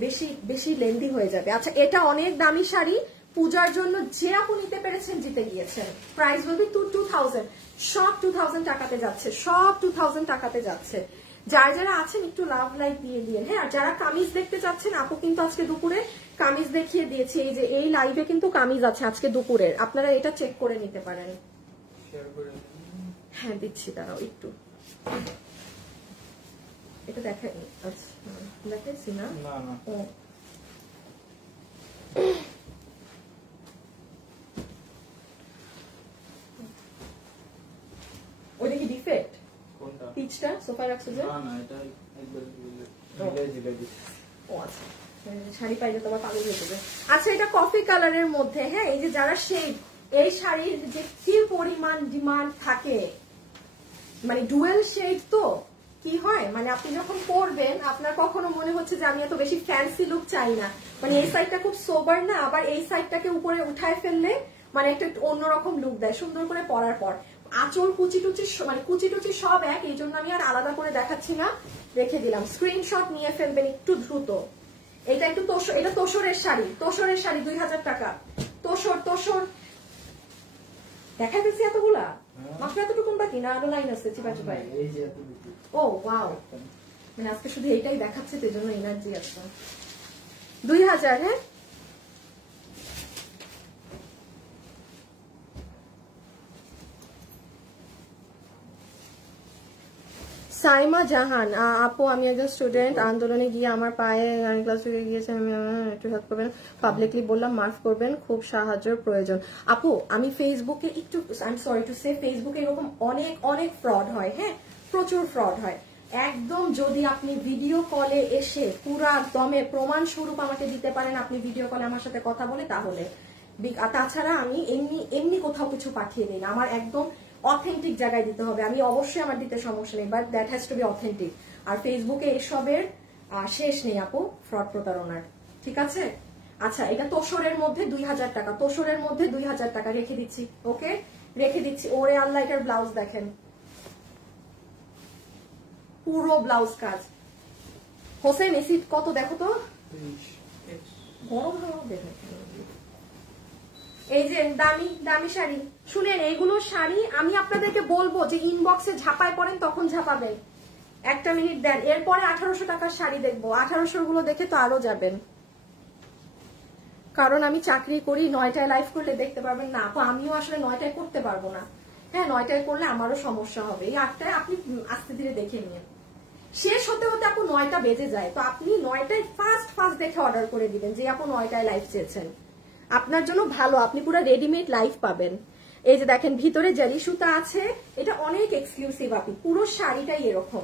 বেশি লেন্দি হয়ে যাবে। আচ্ছা, এটা অনেক দামি শাড়ি, পূজার জন্য যে আপু নিতে পেরেছেন জিতে গিয়েছেন। প্রাইস বলবি 2000, সব 2000 টাকাতে যাচ্ছে, সব 2000 টাকাতে যাচ্ছে। যারা আছেন একটু লাভ লাইক দিয়ে দিয়ে। হ্যাঁ, আর যারা কামিজ দেখতে চাচ্ছেন, আপু কিন্তু আজকে দুপুরে কামিজ দেখিয়ে দিয়েছে। এই যে এই লাইভে কিন্তু কামিজ আছে আজকে দুপুরের, আপনারা এটা চেক করে নিতে পারেন। হ্যাঁ দিচ্ছি, দাঁড়াও একটু, এটা দেখাই। আচ্ছা দেখাইছি না? ও ওইটা কি ডিফেক্ট? কোনটা? পিচটা সোফায় রাখছো যে? না এটা একবার ও আচ্ছা, শাড়ি পাইলে তোমার পাগল হয়ে যাবে। আচ্ছা, এটা কফি কালারের মধ্যে। হ্যাঁ, এই যে যারা শেড, এই শাড়ির যে কি পরিমাণ ডিমান্ড থাকে, মানে ডুয়েল শেড তো কি হয় মানে আপনি যখন পরবেন আপনার কখনো মনে হচ্ছে যে আমি এত বেশি ফ্যান্সি লুক চাই না, মানে এই সাইডটা খুব সোবার না, আবার এই সাইডটাকে উপরে উঠায় ফেললে মানে একটা অন্যরকম লুক দেয় সুন্দর করে পরার পর। আঁচল কুচি টুচি মানে কুচি টুচি সব এক, এই জন্য আমি আর আলাদা করে দেখাচ্ছি না, রেখে দিলাম। স্ক্রিনশট নিয়ে ফেলবেন একটু দ্রুত। এটা একটু এটা তোষরের শাড়ি, তোষরের শাড়ি 2000 টাকা। তোষর দেখা গেছে এতগুলা, মাত্র এতটুকুন বাকি না আরো লাইন আছে চিপা চিপাই? ও ওয়াও, মানে আজকে শুধু এইটাই দেখাচ্ছে তো জন্য এনার্জি আছে। 2000। হ্যাঁ সাইমা জাহান আপু, আমি একজন স্টুডেন্ট, আন্দোলনে গিয়ে আমার পায়ে গান ক্লাস থেকে গিয়েছে, আমি একটু হেল্প করবেন, পাবলিকলি বললাম, মাফ করবেন, খুব সাহায্যের প্রয়োজন। আপু আমি ফেসবুকে একটু, I am sorry to say, ফেসবুকে এরকম অনেক অনেক ফ্রড হয়, হ্যাঁ প্রচুর ফ্রড হয়। একদম যদি আপনি ভিডিও কলে এসে পুরা দমে প্রমাণ স্বরূপ আমাকে দিতে পারেন, আপনি ভিডিও কলে আমার সাথে কথা বলে, তাহলে। তাছাড়া আমি এমনি কোথাও কিছু পাঠিয়ে দিই না, আমার একদম অথেন্টিক জায়গায় দিতে হবে। আমি অবশ্যই আমার দিতে সমস্যা নেই, but that has to be authentic. আর ফেসবুকে এসবের শেষ নেই আপু, ফ্রড প্রতারণার, ঠিক আছে? আচ্ছা এটা তোষরের মধ্যে 2000 টাকা, তোষরের মধ্যে 2000 টাকা রেখে দিচ্ছি, ওকে রেখে দিচ্ছি। ওরে আল্লাহ, এটার ব্লাউজ দেখেন, পুরো ব্লাউজ কাজ। হোসেন এসি কত দেখো তো, গরম হাওয়া দেখো। এই যে দামি দামি শাড়ি, শুনেন এইগুলো শাড়ি আমি আপনাদেরকে বলবো যে ইনবক্সে ঝাপায় পড়েন, তখন ঝাপাবেন, একটা মিনিট দেন। এরপরে 1800 টাকার শাড়ি দেখবো, 1800 গুলো দেখে তো আরো যাবেন, কারণ আমি চাকরি করি, 9টায় লাইভ করলে দেখতে পারবেন না আপু, আমিও আসলে 9টায় করতে পারবো না, হ্যাঁ 9টায় করলে আমারও সমস্যা হবে। এই 8টায় আপনি আস্তে ধীরে দেখে নিন, শেষ হতে হতে আপু 9টা বেজে যায়, তো আপনি 9টায় ফার্স্ট দেখে অর্ডার করে দিবেন যে আপু 9টায় লাইভ চেয়েছেন, আপনার জন্য ভালো, আপনি পুরো রেডিমেড লাইভ পাবেন। এই যে দেখেন ভিতরে জারি সুতা আছে, এটা অনেক এক্সক্লুসিভ আপনি, পুরো শাড়িটাই এরকম,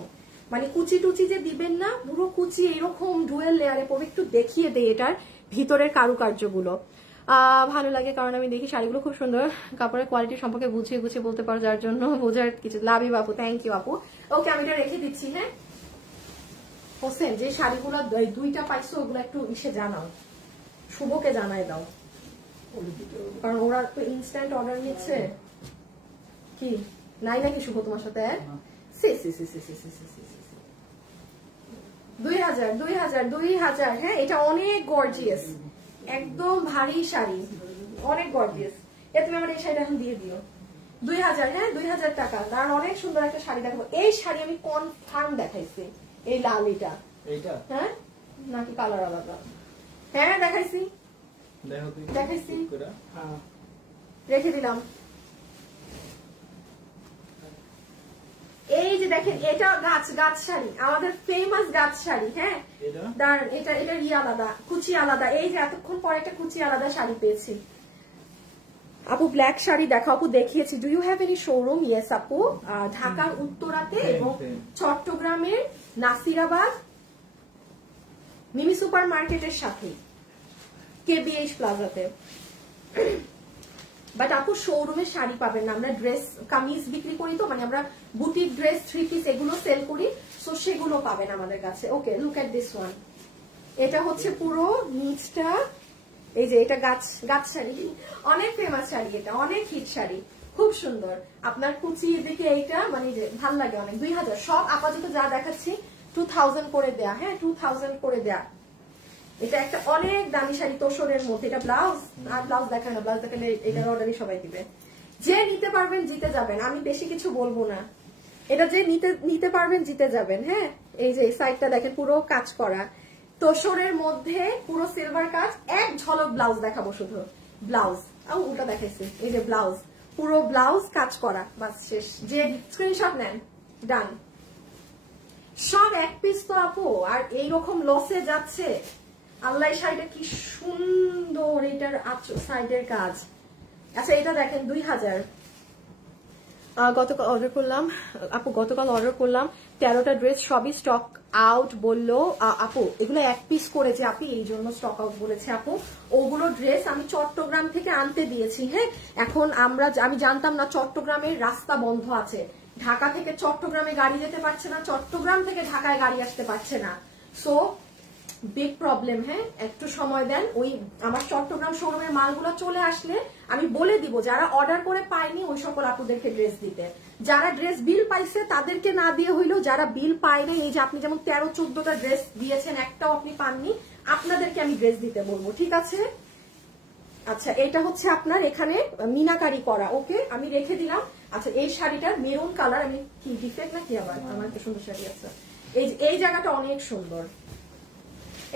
মানে কুচি টুচি যে দিবেন না, পুরো কুচি এরকম ডুয়েল লেয়ারে পড়বে। একটু দেখিয়ে দেই এটার ভিতরের কারুকার্যগুলো, ভালো লাগে কারণ আমি দেখি শাড়িগুলো খুব সুন্দর, কাপড়ের কোয়ালিটি সম্পর্কে গুছিয়ে বলতে পারো, যার জন্য বোঝার কিছু লাভই আপু, থ্যাংক ইউ আপু। ওকে আমি এটা রেখে দিচ্ছি। হ্যাঁ হোসেন, যে শাড়িগুলো 2টা পাইছো ওগুলো একটু ইসে জানাও, শুভকে জানাই দাও, কারণ ওরা তো ইনস্ট্যান্ট অর্ডার নিচ্ছে। কি নাই নাকি শুভ তোমার সাথে? 2000। হ্যাঁ এটা অনেক গর্জিয়াস, একদম ভারী শাড়ি, অনেক গর্জিয়াস। তুমি আমার এই শাড়িটা এখন দিয়ে দিও। 2000। হ্যাঁ 2000 টাকা, কারণ অনেক সুন্দর একটা শাড়ি দেখাবো। এই শাড়ি আমি কনফার্ম দেখাইছি, এই লাল এটা, হ্যাঁ নাকি কালার আলাদা? হ্যাঁ দেখাইছি, রেখে দিলাম। এই যে দেখেন এটা গাছ শাড়ি, আমাদের ফেমাস গাছ শাড়ি। হ্যাঁ দাঁড়ান, এটা আলাদা, কুচি আলাদা। এই যে এতক্ষণ পরে একটা কুচি আলাদা শাড়ি পেয়েছি। আপু ব্ল্যাক শাড়ি দেখো, আপু দেখিয়েছি। Do you have any showroom? Yes আপু, ঢাকার উত্তরাতে এবং চট্টগ্রামের নাসিরাবাদ মিমি সুপার মার্কেটের সাথে কেবিএইচ প্লাজাতে। বাট আপু শোরুমে শাড়ি পাবেন না, আমরা ড্রেস কামিজ বিক্রি করি, তো মানে আমরা বুটিক ড্রেস 3 পিস এগুলো সেল করি, সো সেগুলো পাবেন আমাদের কাছে। ওকে লুক এট দিস ওয়ান, এটা হচ্ছে পুরো নিচটা, এই যে এটা গাছ শাড়ি, অনেক ফেমাস শাড়ি, এটা অনেক হিট শাড়ি, খুব সুন্দর। আপনার কুচি দিকে এইটা মানে যে ভাল লাগে অনেক। 2000 সব আপাতত যা দেখাচ্ছি 2000 করে দেয়া। হ্যাঁ 2000 করে দেয়া। এটা একটা অনেক দামি শাড়ি তোষরের মধ্যে, এটা ব্লাউজ, আর ব্লাউজ দেখায় না, ব্লাউজ দেখালে এটার অর্ডারই সবাই দিবে। যে নিতে পারবেন জিতে যাবেন, আমি বেশি কিছু বলবো না, এটা যে নিতে পারবেন জিতে যাবেন। হ্যাঁ এই যে সাইডটা দেখেন পুরো কাজ করা, তোষরের মধ্যে পুরো সিলভার কাজ, এক ঝলক ব্লাউজ দেখাবো, শুধু ব্লাউজ, উল্টা দেখাইছি, এই যে ব্লাউজ, পুরো ব্লাউজ কাজ করা, বাস শেষ। যে স্ক্রিনশট নেন, ডান। সব এক পিস তো আপু, আর এইরকম লসে যাচ্ছে। আল্লাহ শাড়িটা কি সুন্দর, এটার সাইডের কাজ। আচ্ছা এটা দেখেন 2000, গতকাল অর্ডার করলাম আপু, গতকাল অর্ডার করলাম 13টা ড্রেস, সবই স্টক আউট বললো আপু, এগুলো এক পিস করেছে আপনি, এই জন্য স্টক আউট বলেছে আপু। ওগুলো ড্রেস আমি চট্টগ্রাম থেকে আনতে দিয়েছি। হ্যাঁ এখন আমি জানতাম না চট্টগ্রামের রাস্তা বন্ধ আছে, ঢাকা থেকে চট্টগ্রামে গাড়ি যেতে পারছে না, চট্টগ্রাম থেকে ঢাকায় গাড়ি আসতে পারছে না। So big problem. হ্যাঁ, একটু সময় দেন। ওই আমার চট্টগ্রাম শোরুমের মালগুলো চলে আসলে আমি বলে দিব যারা অর্ডার করে পায়নি ওই সকল আপুদেরকে ড্রেস দিতে, যারা ড্রেস বিল পাইছে তাদেরকে না দিয়ে হইলেও যারা বিল পায়নি, এই যে আপনি যেমন 13-14টা ড্রেস দিয়েছেন একটাও আপনি পাননি, আপনাদেরকে আমি ড্রেস দিতে বলবো, ঠিক আছে? আচ্ছা, এটা হচ্ছে আপনার এখানে মিনাকারি করা, ওকে আমি রেখে দিলাম। আচ্ছা, এই শাড়িটার মেরুন কালার, আমি কি ডিফেক্ট নাকি আবার? আমার একটা সুন্দর শাড়ি আছে, এই জায়গাটা অনেক সুন্দর,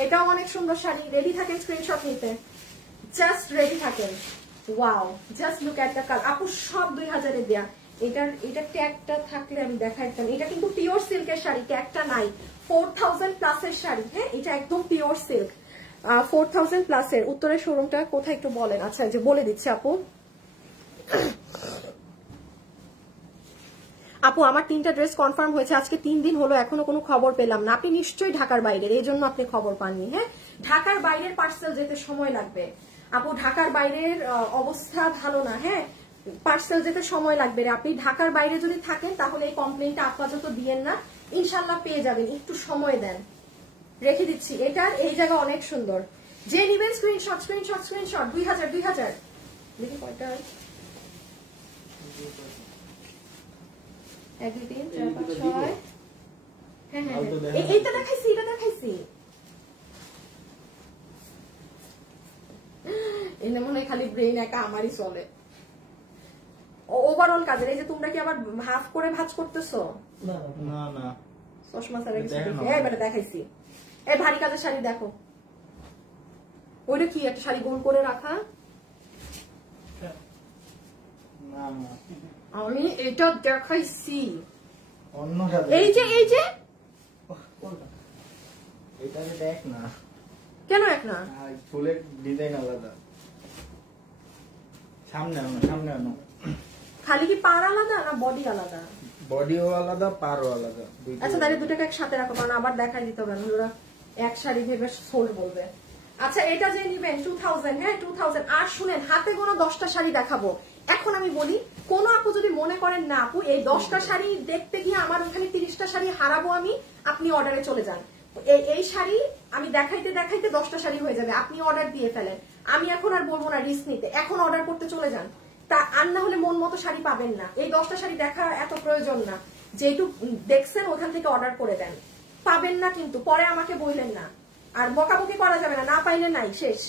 এটাও অনেক সুন্দর শাড়ি। রেডি থাকেন স্ক্রিনশট নিতে, জাস্ট রেডি থাকেন। Wow, just look at the colour. আপু সব 2000-এ দেয়া। এটা ট্যাগটা থাকলে আমি দেখাইতাম। এটা কিন্তু পিওর সিল্কের শাড়ি, ট্যাগটা নাই। 4000 প্লাসের শাড়ি। হ্যাঁ, এটা একদম পিওর সিল্ক। 4000 প্লাসের। উত্তরের শোরুমটা কোথায় একটু বলেন। আচ্ছা, যে বলে দিচ্ছি আপু। আপু আমার 3টা ড্রেস কনফার্ম হয়েছে, আজকে 3 দিন হলো, এখনো কোনো খবর পেলাম না। আপনি নিশ্চয়ই ঢাকার বাইরের, এই জন্য আপনি খবর পাননি। হ্যাঁ, ঢাকার বাইরের পার্সেল যেতে সময় লাগবে আপু, ঢাকার বাইরের অবস্থা ভালো না। হ্যাঁ, পার্সেল যেতে সময় লাগবে। আপনি ঢাকার বাইরে যদি থাকেন তাহলে এই কমপ্লেনটা আপাতত দিয়েন না, ইনশাল্লাহ পেয়ে যাবেন, একটু সময় দেন। রেখে দিচ্ছি। এটার এই জায়গা অনেক সুন্দর, যে নিবেন স্ক্রিনশট স্ক্রিনশট স্ক্রিনশট। 2000 দেখি কয়টা, 1 2 3 4 5 6। হ্যাঁ হ্যাঁ, এইটা দেখাইছি, এটা দেখাইছি। এনে মনে হয় খালি ব্রেইন একা আমারই চলে, ওভারঅল কাজের। এই যে তোমরা কি আবার হাফ করে ভাঁজ করতেছো? না না না, চশমা ছাড়া কিছু দেখি। এই বেটা দেখাইছি। এই ভারী কাজের শাড়ি দেখো, ওইটা কি একটা শাড়ি গোল করে রাখা? না না, আমি এটা দেখাইছি। অন্য এই যে এটাকে দেখ না। কেন এক না? ফুলের ডিজাইন আলাদা। সামনে আনো। খালি কি পার আলাদা না বডি আলাদা? বডিও আলাদা, পারও আলাদা। আচ্ছা, তাহলে দুটাকে একসাথে রাখো, কারণ আবার দেখাই দিতে হবে, ওরা এক শাড়ি ভেবে সোল্ড বলবে। আচ্ছা, এটা যে নিবেন 2000। হ্যাঁ 2000। আর শুনেন, হাতে গোনা 10টা শাড়ি দেখাবো। এখন আমি বলি, কোন আপু যদি মনে করেন না আপু এই 10টা শাড়ি দেখতে গিয়ে আমার ওখানে 30টা শাড়ি হারাবো আমি, আপনি অর্ডারে চলে যান। এই শাড়ি আমি দেখাইতে 10টা শাড়ি হয়ে যাবে, আপনি অর্ডার দিয়ে ফেলেন। আমি এখন আর বলবো না রিস্ক নিতে, এখন অর্ডার করতে চলে যান। তা আর না হলে মন মতো শাড়ি পাবেন না। এই 10টা শাড়ি দেখা এত প্রয়োজন না, যেহেতু দেখছেন ওখান থেকে অর্ডার করে দেন। পাবেন না কিন্তু পরে আমাকে বললেন না, আর বকাবকি করা যাবে না। না পাইলে নাই শেষ,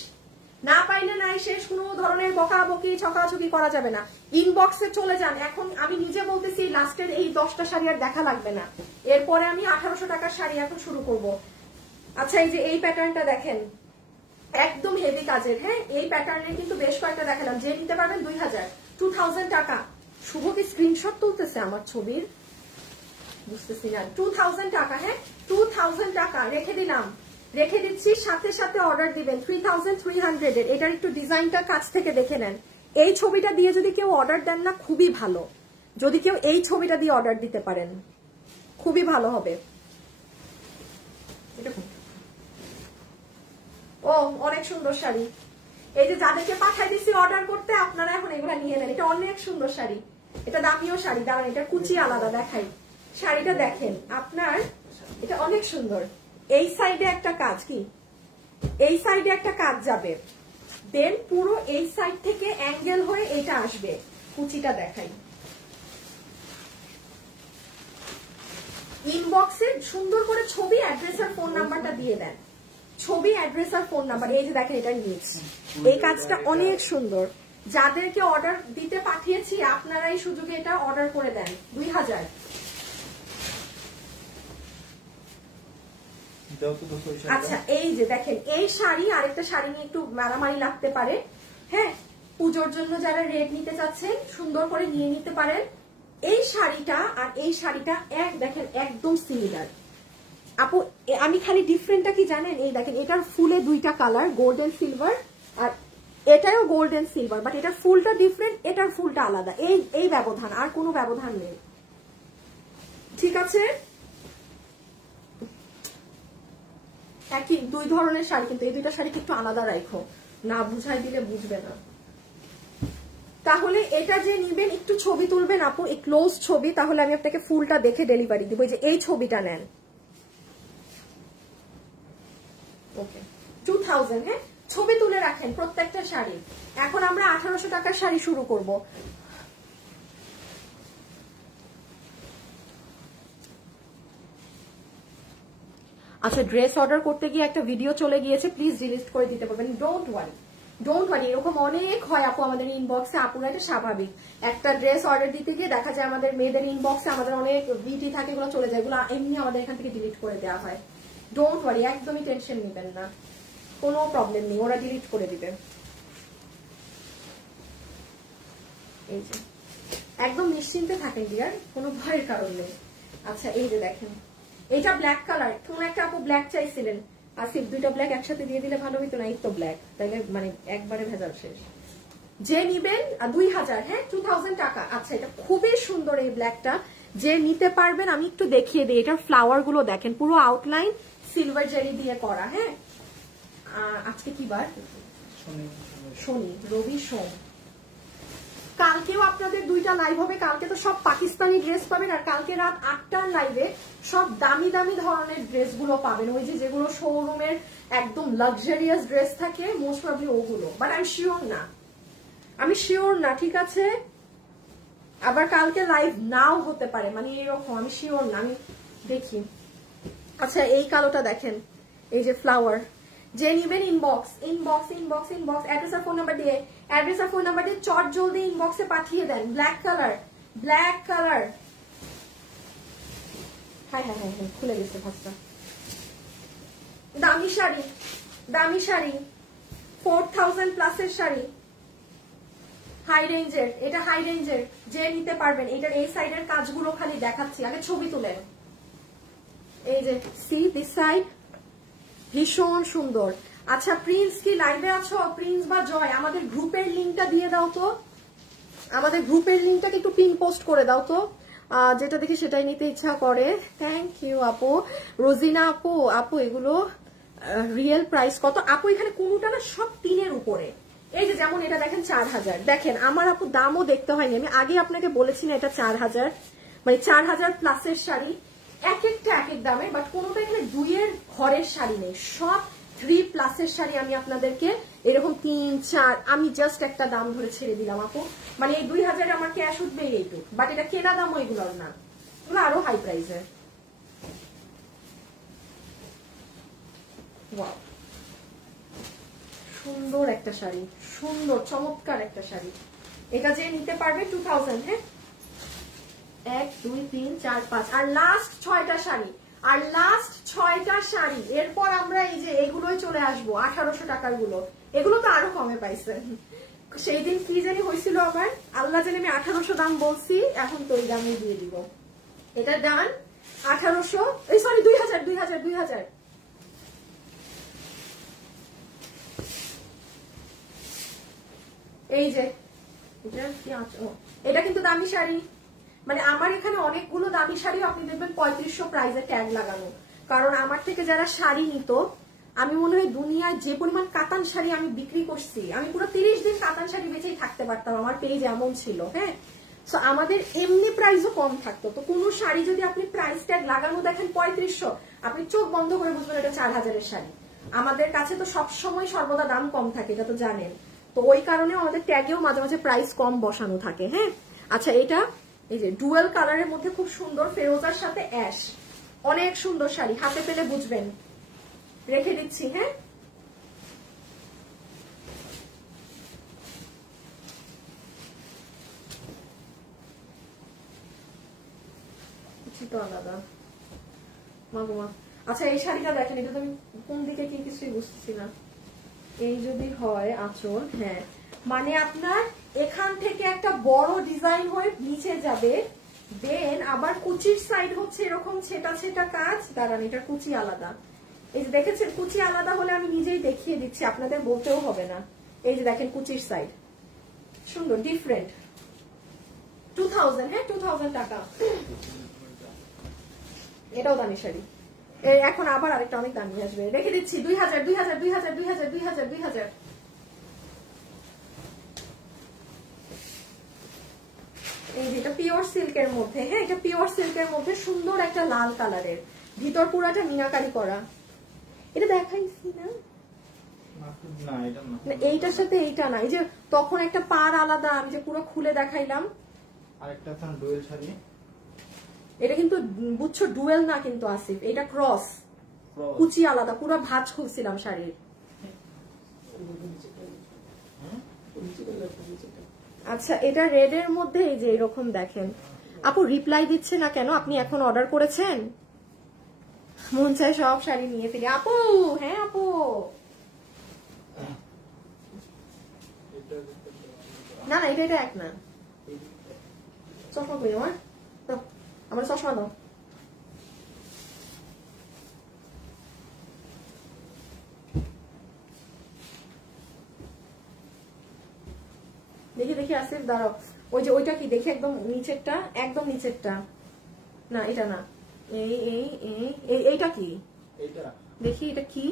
না পাইলে নাই শেষ। কোনো ধরনের বকাবকি ছকাছকি করা যাবে না। ইনবক্সে চলে যান। এখন আমি নিজে বলতেছি, লাস্টের এই 10টা শাড়ি আর দেখা লাগবে না, এরপরে আমি 1800 টাকার শাড়ি এখন শুরু করব। আচ্ছা, এই যে এই প্যাটার্নটা দেখেন, একদম হেভি কাজের। হ্যাঁ, এই প্যাটার্নের কিন্তু বেশ কয়েকটা দেখালাম, যে নিতে পারবেন 2000 টাকা। শুভ কি স্ক্রিনশট তুলতেছে আমার ছবির? বুঝতেছি না। 2000 টাকা। হ্যাঁ 2000 টাকা রেখে দিচ্ছি। সাথে সাথে অর্ডার দিবেন 3300 এর। এটার একটু ডিজাইনটা কাছ থেকে দেখে নেন। এই ছবিটা দিয়ে যদি কেউ অর্ডার দেন না, খুবই ভালো। যদি কেউ এই ছবিটা দিয়ে অর্ডার দিতে পারেন, খুবই ভালো হবে। ও অনেক সুন্দর শাড়ি। এই যে যাদেরকে পাঠাই দিচ্ছি অর্ডার করতে, আপনারা এখন এগুলা নিয়ে নেন। এটা অনেক সুন্দর শাড়ি, এটা দামিও শাড়ি। দাঁড়ান, এটা কুচি আলাদা দেখাই। শাড়িটা দেখেন আপনার, এটা অনেক সুন্দর। এই সাইডে একটা কাজ, কি এই সাইডে একটা কাজ যাবে, দেন পুরো এই সাইড থেকে অ্যাঙ্গেল হয়ে এটা আসবে। কুচিটা দেখাই। ইনবক্সে সুন্দর করে ছবি, অ্যাড্রেস আর ফোন নাম্বারটা দিয়ে দেন। ছবি, অ্যাড্রেস আর ফোন নাম্বার। এই যে দেখেন, এটা নিউজ। এই কাজটা অনেক সুন্দর। যাদেরকে অর্ডার দিতে পাঠিয়েছি আপনারা এই সুযোগে এটা অর্ডার করে দেন। 2000। আচ্ছা, এই যে দেখেন, এই শাড়ি আরেকটা শাড়ি নিয়ে একটু মারামারি লাগতে পারে। হ্যাঁ, পুজোর জন্য যারা রেড নিতে চাচ্ছেন সুন্দর করে নিয়ে নিতে পারেন। এই শাড়িটা আর এই শাড়িটা দেখেন একদম সিমিলার আপু। আমি খালি ডিফারেন্টটা কি জানেন? এই দেখেন, এটার ফুলে 2টা কালার, গোল্ডেন সিলভার, আর এটারও গোল্ডেন সিলভার, বাট এটার ফুলটা ডিফারেন্ট, এটার ফুলটা আলাদা। এই ব্যবধান, আর কোনো ব্যবধান নেই। ঠিক আছে, একই 2 ধরনের শাড়ি, কিন্তু এই 2টা শাড়িকে একটু আলাদা রাখো, না বুঝাই দিলে বুঝবে না। তাহলে এটা যে নিবেন একটু ছবি তুলবেন আপু, এই ক্লোজ ছবি, তাহলে আমি আপনাকে ফুলটা দেখে ডেলিভারি দিব। যে এই ছবিটা নেন। ওকে 2000, হ্যাঁ ছবি তুলে রাখেন প্রত্যেকটা শাড়ি। এখন আমরা 1800 টাকার শাড়ি শুরু করব। আচ্ছা ড্রেস অর্ডার করতে গিয়ে একটা ভিডিও চলে গিয়েছে, প্লিজ ডিলিট করে দিতে পারবেন। ডোন্ট ওয়ারি, এরকম অনেক হয় আপু আমাদের ইনবক্সে। আপুরা এটা স্বাভাবিক, একটা ড্রেস অর্ডার দিতে গিয়ে দেখা যায় আমাদের মেয়েদের ইনবক্সে আমাদের অনেক ভিটি থাকে, এগুলো চলে যায়, এগুলো এমনি আমাদের এখান থেকে ডিলিট করে দেওয়া হয়। ডোন্ট ওয়ারি, একদমই টেনশন নেবেন না, কোনো প্রবলেম নেই, ওরা ডিলিট করে দিবে। এই যে একদম নিশ্চিন্তে থাকেন ডিয়ার, কোনো ভয়ের কারণ নেই। আচ্ছা এই যে দেখেন, এটা ব্ল্যাক কালার, কোন একটা আপু ব্ল্যাক চাইছিলেন, আসিফ দুইটা ব্ল্যাক একসাথে দিয়ে দিলে ভালো হইতো না, এই তো ব্ল্যাক, তাইলে মানে একবারে ভেজাল শেষ। যে নিবেন 2000, হ্যাঁ 2000 টাকা। আচ্ছা এটা খুবই সুন্দর এই ব্ল্যাকটা, যে নিতে পারবেন আমি একটু দেখিয়ে দিই। এটার ফ্লাওয়ার গুলো দেখেন, পুরো আউটলাইন সিলভার জেরি দিয়ে করা। হ্যাঁ আজকে কি বার? শনি, রবি, সোম। কালকেও আপনাদের দুইটা লাইভ হবে, কালকে তো সব পাকিস্তানি ড্রেস পাবেন, আর কালকে রাত 8টার লাইভে সব দামি দামি ধরনের ড্রেস গুলো পাবেন, ওই যে যেগুলো শোরুমের একদম লাক্সারিয়াস ড্রেস থাকে, মোস্ট প্রবলি ওগুলো। বাট আমি শিওর না, ঠিক আছে? আবার কালকে লাইভ নাও হতে পারে, মানে এরকম আমি শিওর না, আমি দেখি। আচ্ছা এই কালোটা দেখেন, এই যে ফ্লাওয়ার, যে নিবেন ইনবক্স অ্যাড্রেস আর ফোন নাম্বার দিয়ে চট জলদি ইনবক্সে পাঠিয়ে দেন। ব্ল্যাক কালার, হ্যাঁ খুলে গেছে ভাষা। দামি শাড়ি 4000 প্লাসের শাড়ি, হাই রেঞ্জের, এটা হাই রেঞ্জের, যে নিতে পারবেন। এটার এই সাইডের কাজগুলো খালি দেখাচ্ছি, আগে ছবি তুলেন। এই যে সি দিস সাইড, ভীষণ সুন্দর। আচ্ছা প্রিন্স কি লাইভে আছো? প্রিন্স বা জয়, আমাদের গ্রুপের লিঙ্কটা দিয়ে দাও তো, আমাদের গ্রুপের লিঙ্কটাকে একটু পিন পোস্ট করে দাও তো, যেটা দেখে সেটাই নিতে ইচ্ছা করে। থ্যাংক ইউ আপু। রোজিনা আপু এগুলো রিয়েল প্রাইস কত আপু? এখানে কোনটা না সব 3-এর উপরে। এই যে যেমন এটা দেখেন 4000, দেখেন আমার আপু দামও দেখতে হয়নি, আমি আগে আপনাকে বলেছি না এটা 4000, মানে 4000 প্লাসের শাড়ি, এক একটা এক এক দামে, বাট কোনোটা এখানে 2-এর ঘরের শাড়ি নেই, সব 3 প্লাসের শাড়ি। আমি আপনাদেরকে এরকম 3, 4, আমি জাস্ট একটা দাম ধরে ছেড়ে দিলাম আপু, মানে এই 2000 আমার ক্যাশ উঠবে এইটুক, বাট এটা কেনা দামও এগুলোর না, এগুলো আরো হাই প্রাইসের। ওয়াও সুন্দর একটা শাড়ি, সুন্দর চমৎকার একটা শাড়ি। এটা যে নিতে পারবে 2000, হ্যাঁ 1 2 3 4 5 আর লাস্ট 6টা শাড়ি, এরপর আমরা এই যে এগুলোই চলে আসবো 1800 টাকার গুলো, এগুলো তো আরো কমে পাইছেন। সেই দিন কি জানি হয়েছিল আমার, আল্লাহ জানে, আমি 1800 দাম বলছি, এখন তো ওই দামে দিয়ে দিব। এটা ডান 1800, এই সরি 2000। এই যে এটা কিন্তু দামি শাড়ি, মানে আমার এখানে অনেকগুলো দামি শাড়ি আপনি দেখবেন 3500 প্রাইসে ট্যাগ লাগানো, কারণ আমার থেকে যারা শাড়ি নিত, আমি মনে হয় দুনিয়ায় যে পরিমাণ কাতান শাড়ি আমি বিক্রি করছি, আমি পুরো 30 দিন কাতান শাড়ি বেচেই থাকতে পারতাম, আমার পেজ এমন ছিল। হ্যাঁ সো আমাদের এমনি প্রাইসও কম থাকতো, তো কোনো শাড়ি যদি আপনি প্রাইস ট্যাগ লাগানো দেখেন 3500, আপনি চোখ বন্ধ করে বুঝবেন এটা 4000-এর শাড়ি। আমাদের কাছে তো সবসময় সর্বদা দাম কম থাকে, এটা তো জানেন, তো ওই কারণে আমাদের ট্যাগেও মাঝে মাঝে প্রাইস কম বসানো থাকে। হ্যাঁ আচ্ছা এটা এই যে ডুয়েল কালারের মধ্যে খুব সুন্দর, ফেরোজার সাথে অ্যাশ, অনেক সুন্দর শাড়ি, হাতে পেলে বুঝবেন, রেখে দিচ্ছি। হ্যাঁ তো আলাদা মাগুমা। আচ্ছা এই শাড়িটা দেখেন, এটা তো আমি কোন দিকে কি কিছুই বুঝতেছি না। এই যদি হয় আঁচল, হ্যাঁ মানে আপনার এখান থেকে একটা বড় ডিজাইন হয়ে নিচে যাবে, দেন আবার কুচির সাইড হচ্ছে এরকম ছেটা কাজ। দাঁড়ান এটা কুচি আলাদা, এই যে দেখেছেন কুচি আলাদা হলে আমি নিজেই দেখিয়ে দিচ্ছি, আপনাদের বলতেও হবে না। এই যে দেখেন কুচির সাইড সুন্দর ডিফারেন্ট, 2000, হ্যাঁ 2000 টাকা। এটাও দামি শাড়ি, এখন আবার আরেকটা অনেক দামি আসবে, রেখে দিচ্ছি 2000। এই যেটা পিওর সিল্কের মধ্যে, হ্যাঁ এটা পিওর সিল্কের মধ্যে সুন্দর একটা লাল কালারের, ভিতর পুরাটা মিনাকারি করা। এটা দেখাইছি না? না এটা না, এইটার সাথে এইটা না, এই যে তখন একটা পার আলাদা, আমি যে পুরো খুলে দেখাইলাম। আরেকটা আছে ডুয়েল শাড়ি, এটা কিন্তু বুঝছো ডুয়েল না কিন্তু আসিফ, এটা ক্রস, কুচি আলাদা, পুরো ভাঁজ খুলছিলাম শাড়ির। আচ্ছা এটা রেড এর মধ্যে এই যে এরকম দেখেন। আপু রিপ্লাই দিচ্ছে না কেন? আপনি এখন অর্ডার করেছেন? মন চায় সব শাড়ি নিয়ে ফেলি। আপু হ্যাঁ আপু, না না এটা এক না। চশমা কই আমার? দাও, আমার চশমা দাও। দেখি দেখি আসিফ দাঁড়াও, ওই যে ওইটা কি দেখি, একদম নিচেরটা, একদম নিচেরটা না, এটা না, এই এই এই এইটা কি দেখি, এটা কি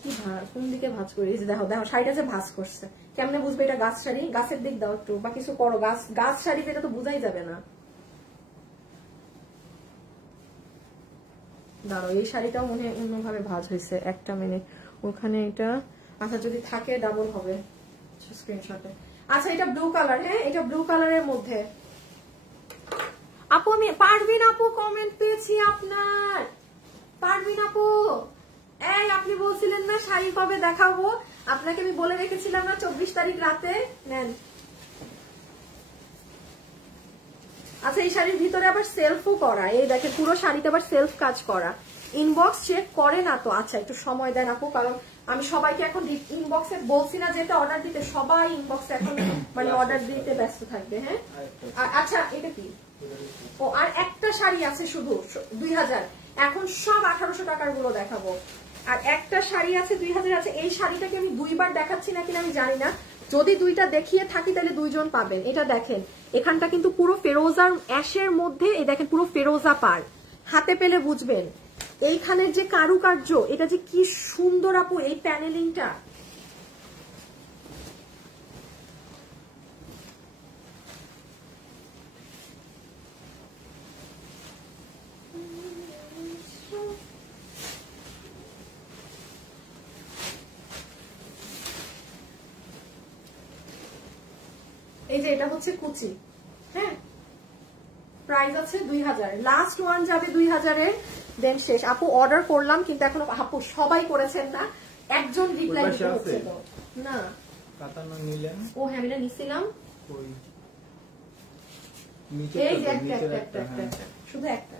কি কোন দিকে ভাঁজ করে? দেখো দেখো শাড়িটা যে ভাঁজ করছে, কেমনে বুঝবে এটা গাছ শাড়ি? গাছের দিক দাও একটু, বা কিছু করো, গাছ শাড়িতে এটা তো বোঝাই যাবে না। দাঁড়ো, এই শাড়িটাও মনে হয় অন্যভাবে ভাঁজ হয়েছে, একটা মিনিট। ওখানে এটা, আচ্ছা যদি থাকে ডাবল হবে স্ক্রিনশটে। আচ্ছা এটা ব্লু কালার, হ্যাঁ এটা ব্লু কালারের মধ্যে। আপু আমি পারবিন আপু কমেন্ট পেয়েছি আপনার, পারবিন আপু। এই আপনি বলছিলেন না শাড়ি কবে দেখাবো, আপনাকে আমি বলে রেখেছিলাম না 24 তারিখ রাতে, নেন। আচ্ছা এই শাড়ির ভিতরে আবার সেলফও করা, এই দেখেন পুরো শাড়িতে আবার সেলফ কাজ করা। ইনবক্স চেক করে না তো? আচ্ছা একটু সময় দেন আপু, কারণ আমি সবাইকে এখন ইনবক্সে বলছি না যেতে অর্ডার দিতে, সবাই ইনবক্সে এখন মানে অর্ডার দিতে ব্যস্ত থাকবে। হ্যাঁ আচ্ছা এটা কি? ও আর একটা শাড়ি আছে শুধু 2000, এখন সব 1800 টাকার গুলো দেখাবো। আর একটা শাড়ি আছে 2000 আছে, এই শাড়িটাকে আমি দুইবার দেখাচ্ছি না কিনা আমি জানি না, যদি দুইটা দেখিয়ে থাকি তাহলে দুইজন পাবেন। এটা দেখেন এখানটা কিন্তু পুরো ফেরোজার অ্যাশের মধ্যে, এই দেখেন পুরো ফেরোজা পার, হাতে পেলে বুঝবেন এইখানের যে কারুকার্য, এটা যে কি সুন্দর আপু, এই প্যানেলিংটা। এই যে এটা হচ্ছে কুচি, হ্যাঁ প্রাইস আছে 2000, লাস্ট ওয়ান যাবে 2000-এর, দেন শেষ। আপু অর্ডার করলাম কিন্তু এখনো আপু সবাই করেছেন না, একজন রিপ্লাই দিতে হচ্ছে তো না। কাতানো নিলেন? ও হ্যাঁ আমি নিছিলাম, এই যে একটা শুধু একটা।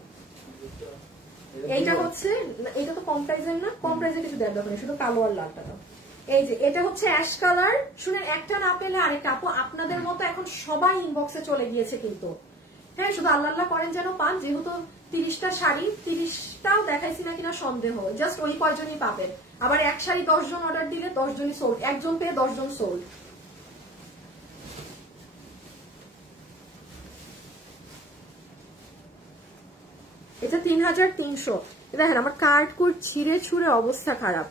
এইটা হচ্ছে, এটা তো কম প্রাইসের না, কম প্রাইসে কিছু দেওয়ার দরকার নেই, শুধু কালো আর লালটা দাও। এই যে এটা হচ্ছে অ্যাশ কালার, শুনেন একটা না পেলে আরেকটা। আপু আপনাদের মতো এখন সবাই ইনবক্সে চলে গিয়েছে কিন্তু, হ্যাঁ শুধু আল্লাহ আল্লাহ করেন যেন পান, যেহেতু 30টা শাড়ি, 30টাও দেখাইছি না কিনা সন্দেহ, জাস্ট ওই কয়জনই পাবেন। আবার এক শাড়ি 10 জন অর্ডার দিলে 10 জনই সোল্ড, একজন পেয়ে 10 জন সোল্ড। এটা 3300। দেখেন আমার কার্ড কোড ছিঁড়ে ছুঁড়ে অবস্থা খারাপ।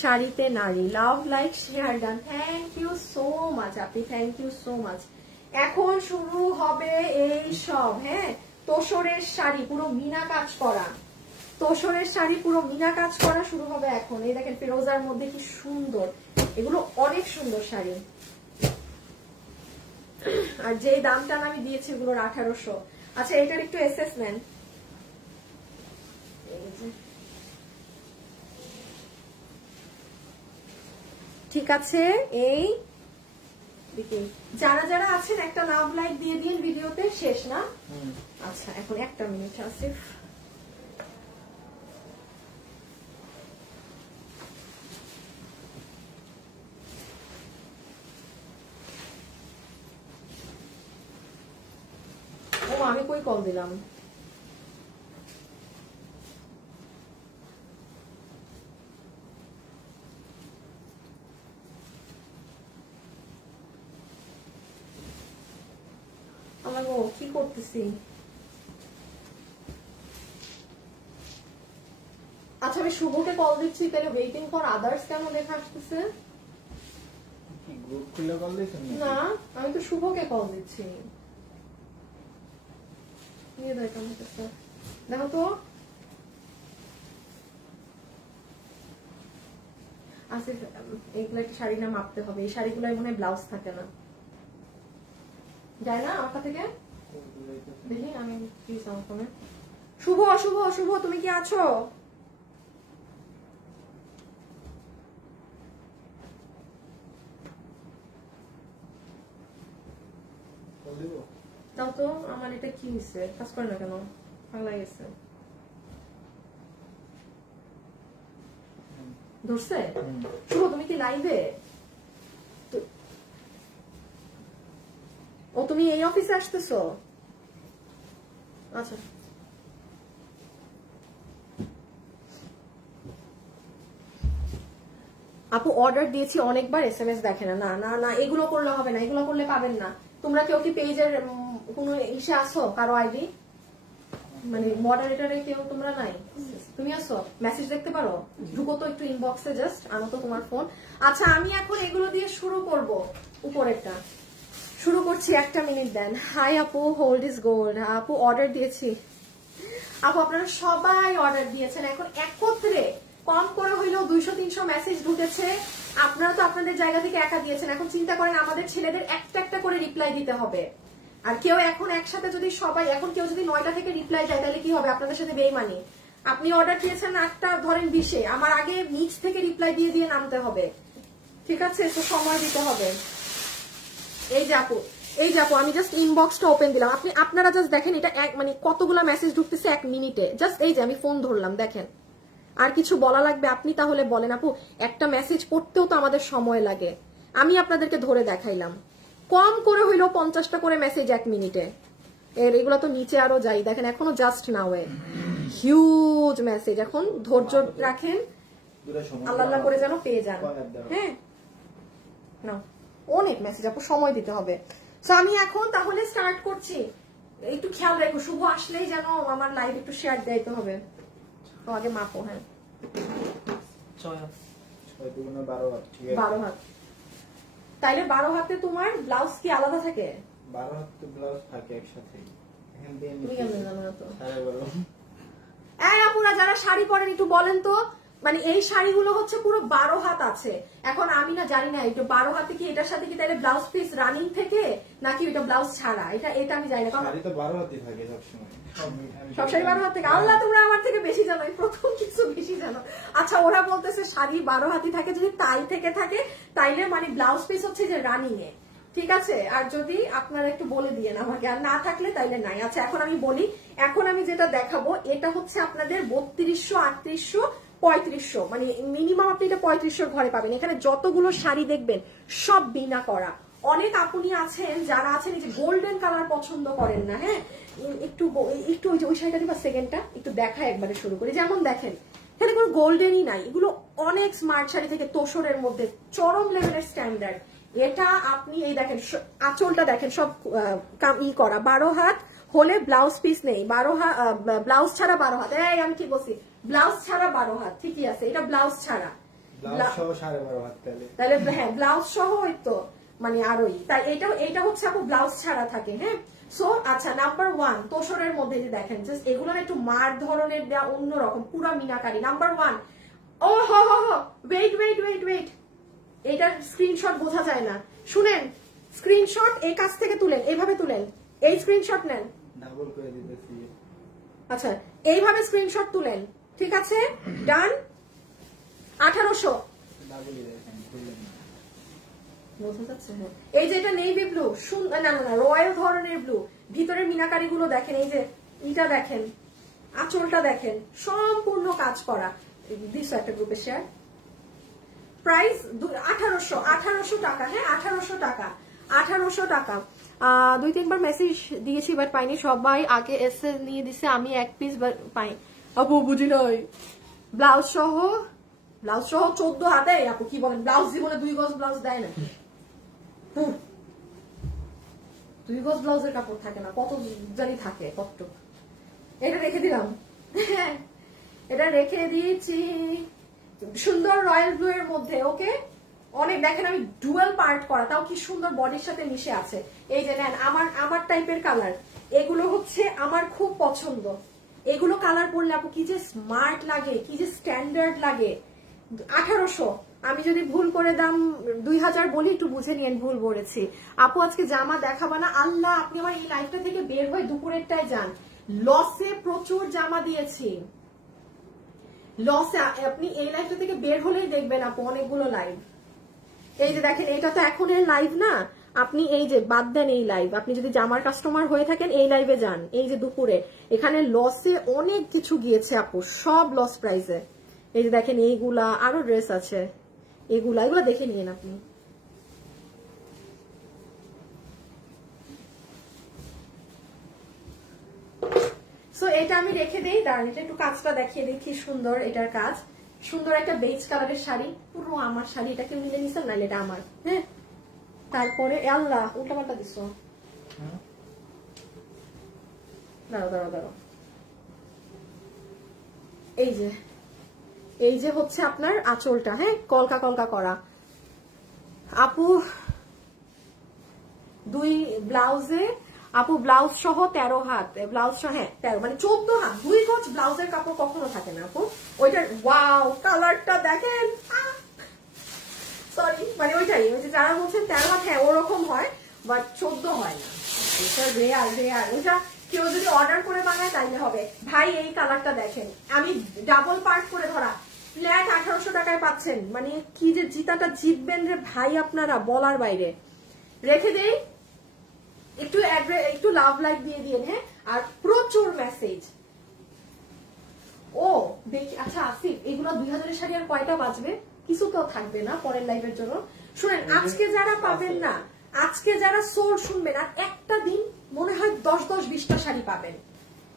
শাড়িতে নারী, love like share done, thank you so much আপনি, থ্যাংক ইউ সো মাচ। এখন শুরু হবে এই সব, হ্যাঁ তোসরের শাড়ি পুরো মিনা কাজ করা, তোসরের শাড়ি পুরো মিনা কাজ করা শুরু হবে এখন। এই দেখেন ফিরোজার মধ্যে কি সুন্দর, এগুলো অনেক সুন্দর শাড়ি। আর যে দামটা আমি দিয়েছি এগুলোর 1800। আচ্ছা এটার একটু এসএস নেন। ঠিক আছে, এই যারা যারা আছেন একটা লাভ লাইক দিয়ে দিন, ভিডিওতে শেষ না? আচ্ছা এখন একটা মিনিট আছে। ও আমি কই কল দিলাম? কি করতেছি? আচ্ছা আমি শুভকে কল দিচ্ছি, তাহলে ওয়েটিং ফর আদার্স কেন লেখা আসতেছে? গ্রুপ খুলে কল দিয়েছেন না, আমি তো শুভকে কল দিচ্ছি। নিয়ে দেয় কেমন কাছে দেখো তো। আসিফ, এইগুলো একটা শাড়ি না মাপতে হবে, এই শাড়িগুলোয় মনে হয় ব্লাউজ থাকে না, যায় না আমার থেকে। দেখি আমি প্লিজ আমার ফোনে। শুভ শুভ শুভ, তুমি কি আছো? তাও তো, আমার এটা কি হয়েছে, কাজ করে না কেন, পাগলা গেছে। ধরছে? শুভ তুমি কি লাইভে? ও তুমি এই অফিসে আসতেছো? আচ্ছা আপু, অর্ডার দিয়েছি অনেকবার, SMS দেখে না। না না না, এগুলো করলে হবে না, এগুলো করলে পাবেন না। তোমরা কেউ কি পেজের কোনো ইসে আসো, কারো আইডি মানে মডারেটরে কেউ তোমরা নাই? তুমি আসো, মেসেজ দেখতে পারো, ঢুকো তো একটু ইনবক্সে, জাস্ট আনো তো তোমার ফোন। আচ্ছা আমি এখন এগুলো দিয়ে শুরু করব, উপরেরটা শুরু করছি, একটা মিনিট দেন। হাই আপু, হোল্ড ইজ গোল্ড। আপু অর্ডার দিয়েছি। আপু আপনারা সবাই অর্ডার দিয়েছেন, এখন একত্রে কম করে হইলেও 200-300 মেসেজ ঢুকেছে। আপনারা তো আপনাদের জায়গা থেকে একা দিয়েছেন, এখন চিন্তা করেন আমাদের ছেলেদের একটা একটা করে রিপ্লাই দিতে হবে। আর কেউ এখন একসাথে যদি সবাই, এখন কেউ যদি 9টা থেকে রিপ্লাই দেয় তাহলে কি হবে, আপনাদের সাথে বেইমানি। আপনি অর্ডার দিয়েছেন 8টা, ধরেন 20-এ, আমার আগে নিচ থেকে রিপ্লাই দিয়ে দিয়ে নামতে হবে, ঠিক আছে? তো সময় দিতে হবে। এই যে আপু, এই যে আপু, আমি জাস্ট ইনবক্সটা ওপেন দিলাম, আপনারা জাস্ট দেখেন এটা মানে কতগুলা মেসেজ ঢুকতেছে 1 মিনিটে। জাস্ট এই যে আমি ফোন ধরলাম, দেখেন। আর কিছু বলা লাগবে আপনি তাহলে বলেন আপু, একটা মেসেজ পড়তেও তো আমাদের সময় লাগে। আমি আপনাদেরকে ধরে দেখাইলাম, কম করে হইলেও 50টা করে মেসেজ 1 মিনিটে। এগুলো তো নিচে আরো যাই, দেখেন এখনো just now a huge message. এখন ধৈর্য রাখেন, আল্লাহ আল্লাহ করে যেন পেয়ে যান। হ্যাঁ না, অনেক মেসেজ আপু, সময় দিতে হবে। সো আমি এখন তাহলে স্টার্ট করছি। একটু খেয়াল রাখো, শুভ আসলেই যেন আমার লাইভ একটু শেয়ার দিতে হবে। তো আগে মাপো। হ্যাঁ 12 হাত, ঠিক আছে? 12 হাত। তাইলে 12 হাতে তোমার ব্লাউজ কি আলাদা থাকে? 12 হাত তো ব্লাউজ থাকে একসাথে। এখান দিয়ে তুমি কেমন জানো না তো? 12.5। এই আপুরা যারা শাড়ি পরেন একটু বলেন তো, মানে এই শাড়িগুলো হচ্ছে পুরো 12 হাত আছে। এখন আমি না জানি না এটা 12 হাতে কি, এটার সাথে কি তাহলে ব্লাউজ পিস রানিং থেকে নাকি এটা ব্লাউজ ছাড়া, এটা আমি জানি না। শাড়ি তো 12 হাতই থাকে সব সময়, সব শাড়ি 12 হাত থেকে? আল্লাহ, তোমরা আমার থেকে বেশি জানো, প্রথম কিছু বেশি জানো। আচ্ছা ওরা বলতেছে শাড়ি 12 হাতই থাকে, যদি তাই থেকে থাকে তাইলে মানে ব্লাউজ পিস হচ্ছে যে রানিং এ, ঠিক আছে? আর যদি আপনারা একটু বলে দিয়ে আমাকে, আর না থাকলে তাইলে নাই। আচ্ছা এখন আমি বলি, এখন আমি যেটা দেখাবো এটা হচ্ছে আপনাদের 3200, 3800, 3500, মানে মিনিমাম আপনি এটা 3500 ঘরে পাবেন। এখানে যতগুলো শাড়ি দেখবেন সব বিনা করা। অনেক আপনি আছেন যারা আছেন এই যে গোল্ডেন কালার পছন্দ করেন না, হ্যাঁ একটু একটু ওই শাড়িটা দিবা, সেকেন্ডটা একটু দেখা একবারে শুরু করি। যেমন দেখেন এখানে কোনো গোল্ডেনই নাই, এগুলো অনেক স্মার্ট শাড়ি থেকে তোষরের মধ্যে চরম লেভেলের স্ট্যান্ডার্ড। এটা আপনি এই দেখেন, আঁচলটা দেখেন সব ই করা, 12 হাত হলে ব্লাউজ পিস নেই, 12 হাত ব্লাউজ ছাড়া 12 হাত। এই আমি কি বলছি, ব্লাউজ ছাড়া 12 হাত, ঠিকই আছে, এটা ব্লাউজ ছাড়া, ব্লাউজ সহ 12.5 হাত। তাহলে হ্যাঁ ব্লাউজ সহ ওই তো মানে আরোই, তাই এটা হচ্ছে আপু ব্লাউজ ছাড়া থাকে। হ্যাঁ সো আচ্ছা, নাম্বার 1 তোষরের মধ্যে যে দেখেন জাস্ট এগুলো একটু মার ধরনের দেওয়া, অন্যরকম পুরা মিনাকারি। নাম্বার 1, ও হ হ হ, ওয়েট ওয়েট ওয়েট ওয়েট, এটার স্ক্রিনশট বোঝা যায় না, শুনেন স্ক্রিনশট এই কাছ থেকে তুলেন, এইভাবে তুলেন, এই স্ক্রিনশট নেন, ডাবল করে দিতেছি। আচ্ছা এইভাবে স্ক্রিনশট তুলেন, ঠিক আছে? ডান। 1800 ডাবলই দেখেন, খুললেন না। বোঝা যাচ্ছে? হ্যাঁ এই যে এটা নেভি ব্লু, না না না রয়্যাল ধরনের ব্লু, ভিতরের মিনাকারি গুলো দেখেন, এই যে এটা দেখেন, আঁচলটা দেখেন, সম্পূর্ণ কাজ করা। দিস একটা গ্রুপে শেয়ার। প্রাইস 1800 টাকা। হ্যাঁ 1800 টাকা, 1800 টাকা। 2-3 বার মেসেজ দিয়েছি বাট পাইনি, সবাই আগে এসে নিয়ে দিছে, আমি 1 পিস পাই। আপু বুঝি নাই, ব্লাউজ সহ 14 হাতে। আপু কি বলেন, ব্লাউজ জীবনে 2 গজ ব্লাউজ দেয় না, 2 গজ ব্লাউজের কাপড় থাকে না, কত জানি থাকে, কতটুক। এটা রেখে দিলাম, এটা রেখে দিয়েছি সুন্দর রয়্যাল ব্লু এর মধ্যে। ওকে অনেক দেখেন আমি ডুয়াল পার্ট করা, তাও কি সুন্দর বডির সাথে মিশে আছে। এই যে নেন আমার টাইপের কালার, এগুলো হচ্ছে আমার খুব পছন্দ। এগুলো কালার পরলে আপু কি যে স্মার্ট লাগে, কি যে স্ট্যান্ডার্ড লাগে। 1800, আমি যদি ভুল করে দাম 2000 বলি একটু বুঝে নিয়েন ভুল বলেছি। আপু আজকে জামা দেখাবা না? আল্লাহ, আপনি আমার এই লাইফটা থেকে বের হয়ে দুপুরেরটায় যান। লসে প্রচুর জামা দিয়েছি, লসে। আপনি এই লাইফটা থেকে বের হলেই দেখবেন আপু অনেকগুলো লাইভ। এই যে দেখেন, এটা তো এখন এর লাইভ না, আপনি এই যে বাদ দেন এই লাইভ, আপনি যদি জামার কাস্টমার হয়ে থাকেন এই লাইভে যান। এই যে দুপুরে এখানে লসে অনেক কিছু গিয়েছে আপু, সব লস প্রাইসে। এই যে দেখেন এইগুলা, আরো ড্রেস আছে, এগুলা দেখে নিন আপনি। সো এটা আমি রেখে দেই, দাঁড়ান এটা একটু কাজটা দেখিয়ে দিই কি সুন্দর এটার কাজ। সুন্দর একটা বেজ কালারের শাড়ি, পুরো আমার শাড়ি, এটাকে মিলে নিছেন না, এটা আমার। হ্যাঁ, তারপরে আল্লাহ উল্টা পাল্টা দিস, দাঁড়াও। এই যে হচ্ছে আপনার আঁচলটা, হ্যাঁ কলকা কলকা করা আপু। 2 ব্লাউজে আপু, ব্লাউজ সহ 13 হাত, ব্লাউজ সহ, হ্যাঁ 13 মানে 14 হাত। 2 গজ ব্লাউজের কাপড় কখনো থাকে না আপু। ওইটার ওয়াও কালারটা দেখেন, সরি মানে ওইটাই, ওই যে যারা বলছেন 13 হাত, হ্যাঁ ওরকম হয়, বাট 14 হয় না। এটা রেয়ার, ওইটা কেউ যদি অর্ডার করে বানায় তাইলে হবে। ভাই এই কালারটা দেখেন, আমি ডাবল পার্ট করে ধরা, ফ্ল্যাট 1800 টাকায় পাচ্ছেন। মানে কি যে জিতাটা জিতবেন রে ভাই আপনারা, বলার বাইরে। রেখে দেই, একটু লাভ লাইক দিয়ে দিন, হ্যাঁ। আর প্রচুর মেসেজ। ও দেখি, আচ্ছা আসিফ, এগুলো 2000 শাড়ি আর কয়টা বাজবে? কিছু তো থাকবে না পরের লাইভের জন্য। শুনেন, আজকে যারা পাবেন না, আজকে যারা সোল শুনবেন, আর একটা দিন মনে হয় 10-20টা শাড়ি পাবেন,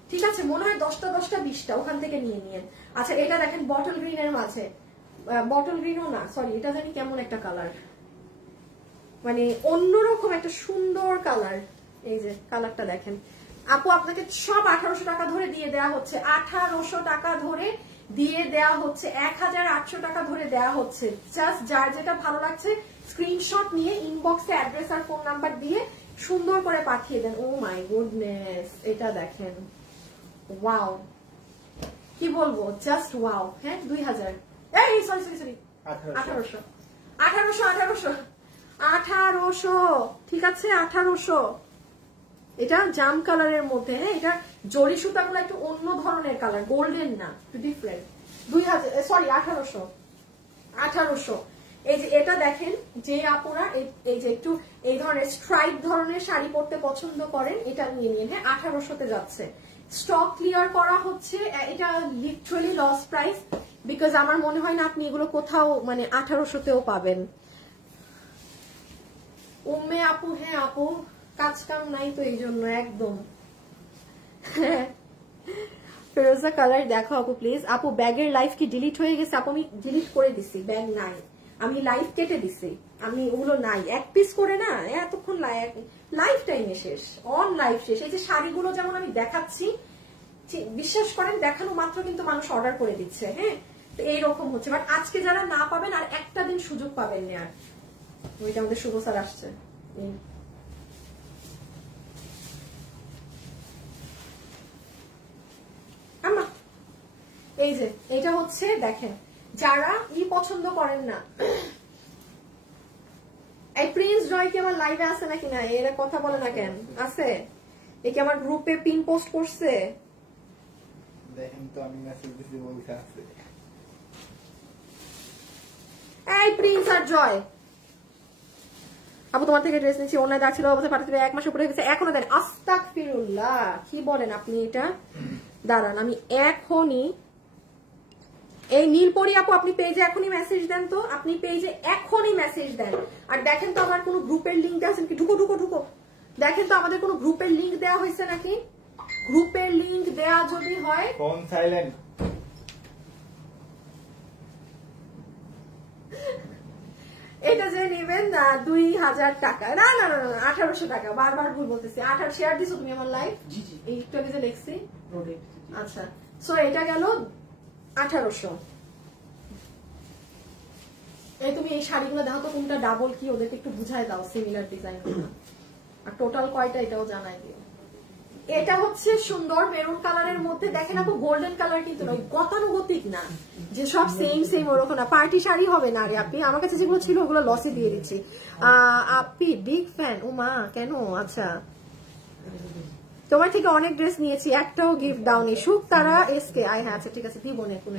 ঠিক আছে? মনে হয় 10টা-20টা ওখান থেকে নিয়ে নিয়েন। আচ্ছা এটা দেখেন বটল গ্রিনের মাঝে, বটল গ্রিনও না, সরি এটা জানি কেমন একটা কালার, মানে অন্যরকম একটা সুন্দর কালার। এই যে কালারটা দেখেন আপু, আপনাকে সব 1800 টাকা ধরে দিয়ে দেওয়া হচ্ছে, 1800 টাকা ধরে দিয়ে দেওয়া হচ্ছে, 1800 টাকা ধরে দেওয়া হচ্ছে। জাস্ট যার যেটা ভালো লাগছে স্ক্রিনশট নিয়ে ইনবক্সে অ্যাড্রেস আর ফোন নাম্বার দিয়ে সুন্দর করে পাঠিয়ে দেন। ও মাই গুডনেস, এটা দেখেন, ওয়াও, কি বলবো, জাস্ট ওয়াও। হ্যাঁ 2000, এই সরি 1800, ঠিক আছে 1800। এটা জাম কালারের মধ্যে, হ্যাঁ এটা জরি সুতাগুলো একটু অন্য ধরনের কালার, গোল্ডেন না, একটু ডিফারেন্ট। 2000, সরি 1800। এই যে এটা দেখেন, যে আপুরা এই যে একটু এই ধরনের স্ট্রাইপ ধরনের শাড়ি পরতে পছন্দ করেন, এটা নিয়ে নিন, হ্যাঁ 1800-তে যাচ্ছে। স্টক ক্লিয়ার করা হচ্ছে, এটা লিটারালি লস প্রাইস, বিকজ আমার মনে হয় না আপনি এগুলো কোথাও মানে 1800-তেও পাবেন। উম্মে আপু, হ্যাঁ আপু কাজ কাম নাই তো এই জন্য একদম। ফেরোজা কালার দেখো আপু প্লিজ। আপু ব্যাগের লাইফ কি ডিলিট হয়ে গেছে? আপু আমি ডিলিট করে দিছি, ব্যাগ নাই, আমি লাইভ কেটে দিছি, আমি ওগুলো নাই, এক পিস করে না এতক্ষণ লাইফ টাইমে শেষ, অন লাইফ শেষ। এই যে শাড়িগুলো যেমন আমি দেখাচ্ছি, বিশ্বাস করেন দেখানো মাত্র কিন্তু মানুষ অর্ডার করে দিচ্ছে, হ্যাঁ তো এইরকম হচ্ছে। বাট আজকে যারা না পাবেন আর একটা দিন সুযোগ পাবেন না। আর ওইটা আমাদের শুভ স্যার আসছে, এই যে এটা হচ্ছে দেখেন, যারা পছন্দ করেন না। এই প্রিন্স জয় কি আমার লাইভে আছে নাকি না? এরা কথা বলে না কেন? আছে? এ কি আমার গ্রুপে পিন পোস্ট করছে? দেখেন তো, আমি মেসেজ দিছি বলতে আছে। এই প্রিন্স আর জয়, আপু তোমার থেকে ড্রেস নিচ্ছি, অনলাইন দাঁড়ছিল অবস্থা পাঠাতে 1 মাস উপরে গেছে, এখনো দেন? আস্তাগফিরুল্লাহ, কি বলেন আপনি এটা? দাঁড়ান আমি এখনই, এই নীলপরি আপু আপনি পেজে এখনই মেসেজ দেন তো, আপনি পেজে এখনই মেসেজ দেন। আর দেখেন তো আমার কোনো গ্রুপের লিঙ্ক দেওয়া আছে কি? ঢুকো দেখেন তো আমাদের কোনো গ্রুপের লিঙ্ক দেওয়া হয়েছে নাকি? গ্রুপের লিঙ্ক দেওয়া যদি হয়, ফোন সাইলেন্ট। এটা যে নেবেন 2000 টাকা, না 1800 টাকা, বারবার ভুল বলতেছি। 18 শেয়ার দিছো তুমি আমার লাইভ? এই একটু আগে যে লিখছি, আচ্ছা সো এটা গেল 1800। এই তুমি এই শাড়িগুলো দেখো তো কোনটা ডাবল কি, ওদেরকে একটু বুঝাই দাও সিমিলার ডিজাইন। আর টোটাল কয়টা এটাও জানাই দিও। এটা হচ্ছে সুন্দর মেরুন কালারের মধ্যে, দেখেন আপু গোল্ডেন কালার কিন্তু নয়, গতানুগতিক না যে সব সেম সেম ওরকম না, পার্টি শাড়ি হবে না রে আপনি। আমার কাছে যেগুলো ছিল ওগুলো লসে দিয়ে দিচ্ছি। আপনি বিগ ফ্যান? ও মা কেন? আচ্ছা তোমার থেকে অনেক ড্রেস নিয়েছি, একটাও গিফট দাওনি। সুখ তারা এসকে আয়। হ্যাঁ আচ্ছা ঠিক আছে, দিব না কোনো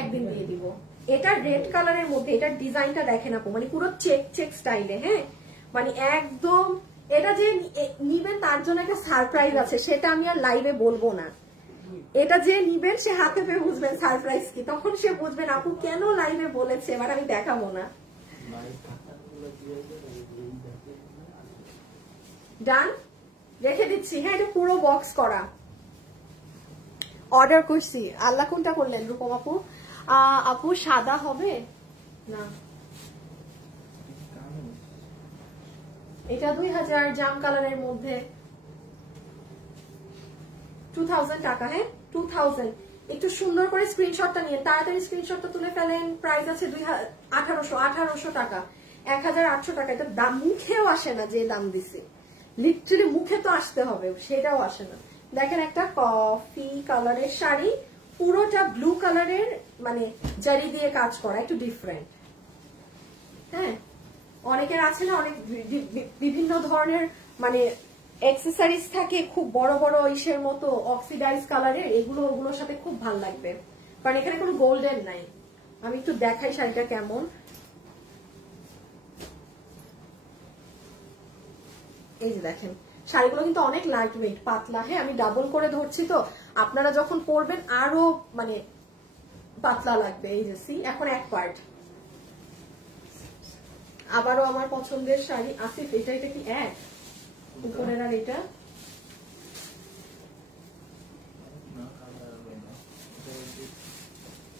একদিন দিয়ে দিব। এটা রেড কালারের মধ্যে, এটার ডিজাইনটা দেখেন আপু, মানে পুরো চেক চেক স্টাইলে। হ্যাঁ মানে একদম, এটা যে নিবেন তার জন্য একটা সারপ্রাইজ আছে, সেটা আমি আর লাইভে বলবো না। এটা যে নিবেন সে হাতে পেয়ে বুঝবেন সারপ্রাইজ কি, তখন সে বুঝবেন আপু কেন লাইভে বলেছে, এবার আমি দেখাবো না। ডান, রেখে দিচ্ছি। হ্যাঁ এটা পুরো বক্স করা, অর্ডার করছি। আল্লাহ কোনটা করলেন রূপম আপু? আপু সাদা হবে না, এটা 2000 জাম কালারের মধ্যে 2000 টাকা। হ্যাঁ 2000। একটু সুন্দর করে স্ক্রিনশটটা নিয়ে তাড়াতাড়ি স্ক্রিনশটটা তুলে ফেলেন। প্রাইস আছে 1800 টাকা, 1800 টাকা। এটা দাম মুখেও আসে না, যে দাম দিছি লিটারালি মুখে তো আসতে হবে, সেটাও আসে না। দেখেন একটা কফি কালারের শাড়ি, পুরোটা ব্লু কালারের, মানে জারি দিয়ে কাজ করা, একটু ডিফারেন্ট। হ্যাঁ অনেকের আছে না অনেক বিভিন্ন ধরনের মানে অ্যাক্সেসরিজ থাকে খুব বড় বড় ইসের মতো অক্সিডাইজ কালারের, এগুলো ওগুলোর সাথে খুব ভালো লাগবে। কারণ এখানে কোনো গোল্ডেন নাই। আমি একটু দেখাই শাড়িটা কেমন। এই যে দেখেন শাড়িগুলো কিন্তু অনেক লাইট ওয়েট, পাতলা। হ্যাঁ আমি ডাবল করে ধরছি তো, আপনারা যখন পরবেন আরো মানে পাতলা লাগবে। এই যে সি, এখন এক পার্ট। আবারও আমার পছন্দের শাড়ি। আসিফ এটা কি এক উপরের? আর এটা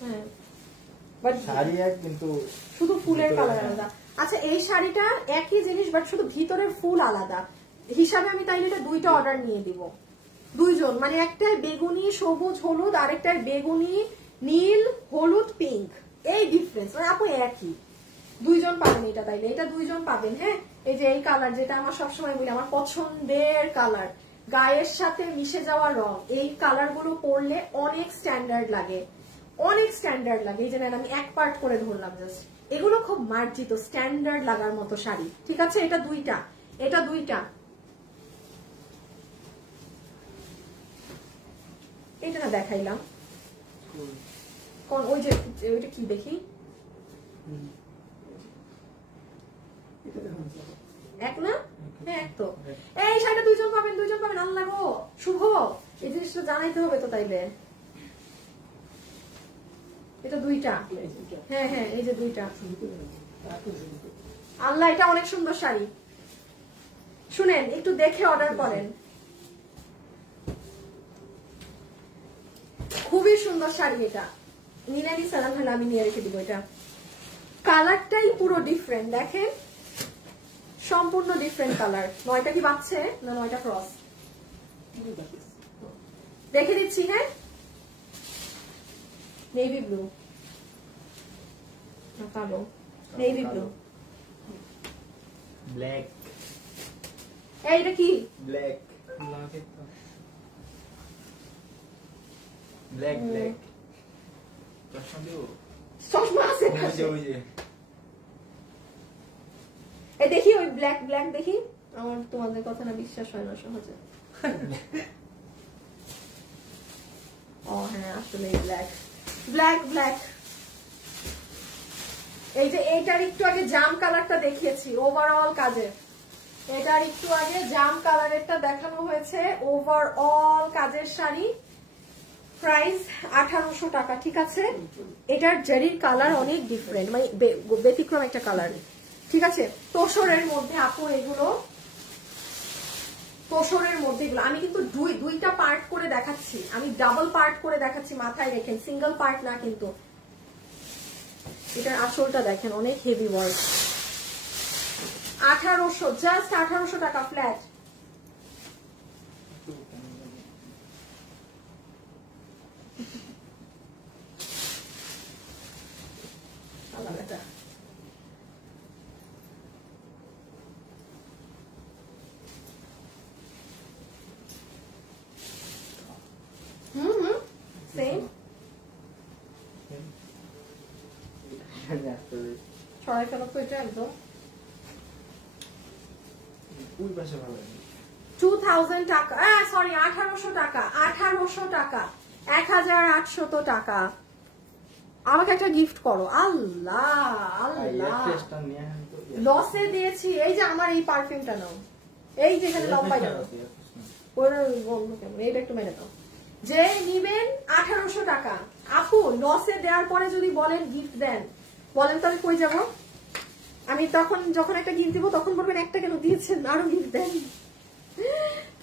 হ্যাঁ শাড়ি এক কিন্তু শুধু ফুলের কালার আলাদা। আচ্ছা এই শাড়িটা একই জিনিস বাট শুধু ভিতরের ফুল আলাদা হিসাবে আমি তাইলে এটা দুইটা অর্ডার নিয়ে দিব। দুইজন, মানে একটার বেগুনি সবুজ হলুদ, আরেকটার বেগুনি নীল হলুদ পিঙ্ক, এই ডিফারেন্স। মানে আপু একই, দুইজন পাবেন এটা তাইলে, এটা দুইজন পাবেন। হ্যাঁ এই যে এই কালার, যেটা আমার সবসময় বলি আমার পছন্দের কালার, গায়ের সাথে মিশে যাওয়া রং, এই কালার গুলো পরলে অনেক স্ট্যান্ডার্ড লাগে, অনেক স্ট্যান্ডার্ড লাগে। এই যে আমি এক পার্ট করে ধরলাম জাস্ট, এগুলো খুব মার্জিত স্ট্যান্ডার্ড লাগার মতো শাড়ি। ঠিক আছে এটা দুইটা, এটা দুইটা। এটা না দেখাইলাম কোন, ওই যে ওইটা কি দেখি, এক না? হ্যাঁ এক তো। এই শাড়িটা দুইজন পাবেন, দুইজন পাবেন। আল্লাহ গো শুভ, এই জিনিসটা জানাইতে হবে তো তাইলে। এটা দুইটা। হ্যাঁ হ্যাঁ এই যে দুইটা। আল্লাহ এটা অনেক সুন্দর শাড়ি, শুনেন একটু দেখে অর্ডার করেন। খুবই সুন্দর শাড়ি এটা। নিলানি সালাম হলে আমি নিয়ে রেখে দিব। এটা কালারটাই পুরো ডিফারেন্ট, দেখেন সম্পূর্ণ ডিফারেন্ট কালার। 9টা কি বাচ্চে না 9টা ক্রস? রেখে দিচ্ছি। হ্যাঁ নেভি ব্লু না কালো? Navy blue, black. এইটা কি? Black black black. চশমা আছে এই দেখি, ওই ব্ল্যাক ব্ল্যাক দেখি। আমার তোমাদের কথা না বিশ্বাস হয় না সহজে। ও হ্যাঁ আসলে ব্ল্যাক ব্ল্যাক ব্ল্যাক। এই যে এইটার একটু আগে জাম কালারটা দেখিয়েছি ওভারঅল কাজে, এটার একটু আগে জাম কালারেরটা দেখানো হয়েছে ওভারঅল কাজের শাড়ি। প্রাইস 1800 টাকা। ঠিক আছে এটার জারির কালার অনেক ডিফারেন্ট, মানে ব্যতিক্রম একটা কালার। ঠিক আছে তোষরের মধ্যে আপু, এগুলো তোষরের মধ্যে এগুলো আমি কিন্তু দুইটা পার্ট করে দেখাচ্ছি, আমি ডাবল পার্ট করে দেখাচ্ছি, মাথায় রেখেন সিঙ্গেল পার্ট না কিন্তু। এটার আসলটা দেখেন অনেক হেভি ওয়ার্ক। 1800, জাস্ট 1800 টাকা ফ্ল্যাট। সেম ছড়াই ফেলো তো এটা একদম। 2000 টাকা, সরি 1800 টাকা, 1800 টাকা, 1800 টাকা। আমাকে একটা গিফট করো। আল্লাহ আল্লাহ, লসে দিয়েছি। এই যে আমার এই পারফিউমটা নাও, এই যে এখানে লম্বা যাবে, এইটা একটু মেরে দাও। যে নিবেন 1800 টাকা। আপু লসে দেওয়ার পরে যদি বলেন গিফট দেন, বলেন তো আমি কই যাবো? আমি তখন যখন একটা গিফট দিব তখন বলবেন একটা কেন দিয়েছেন, আরো গিফট দেন।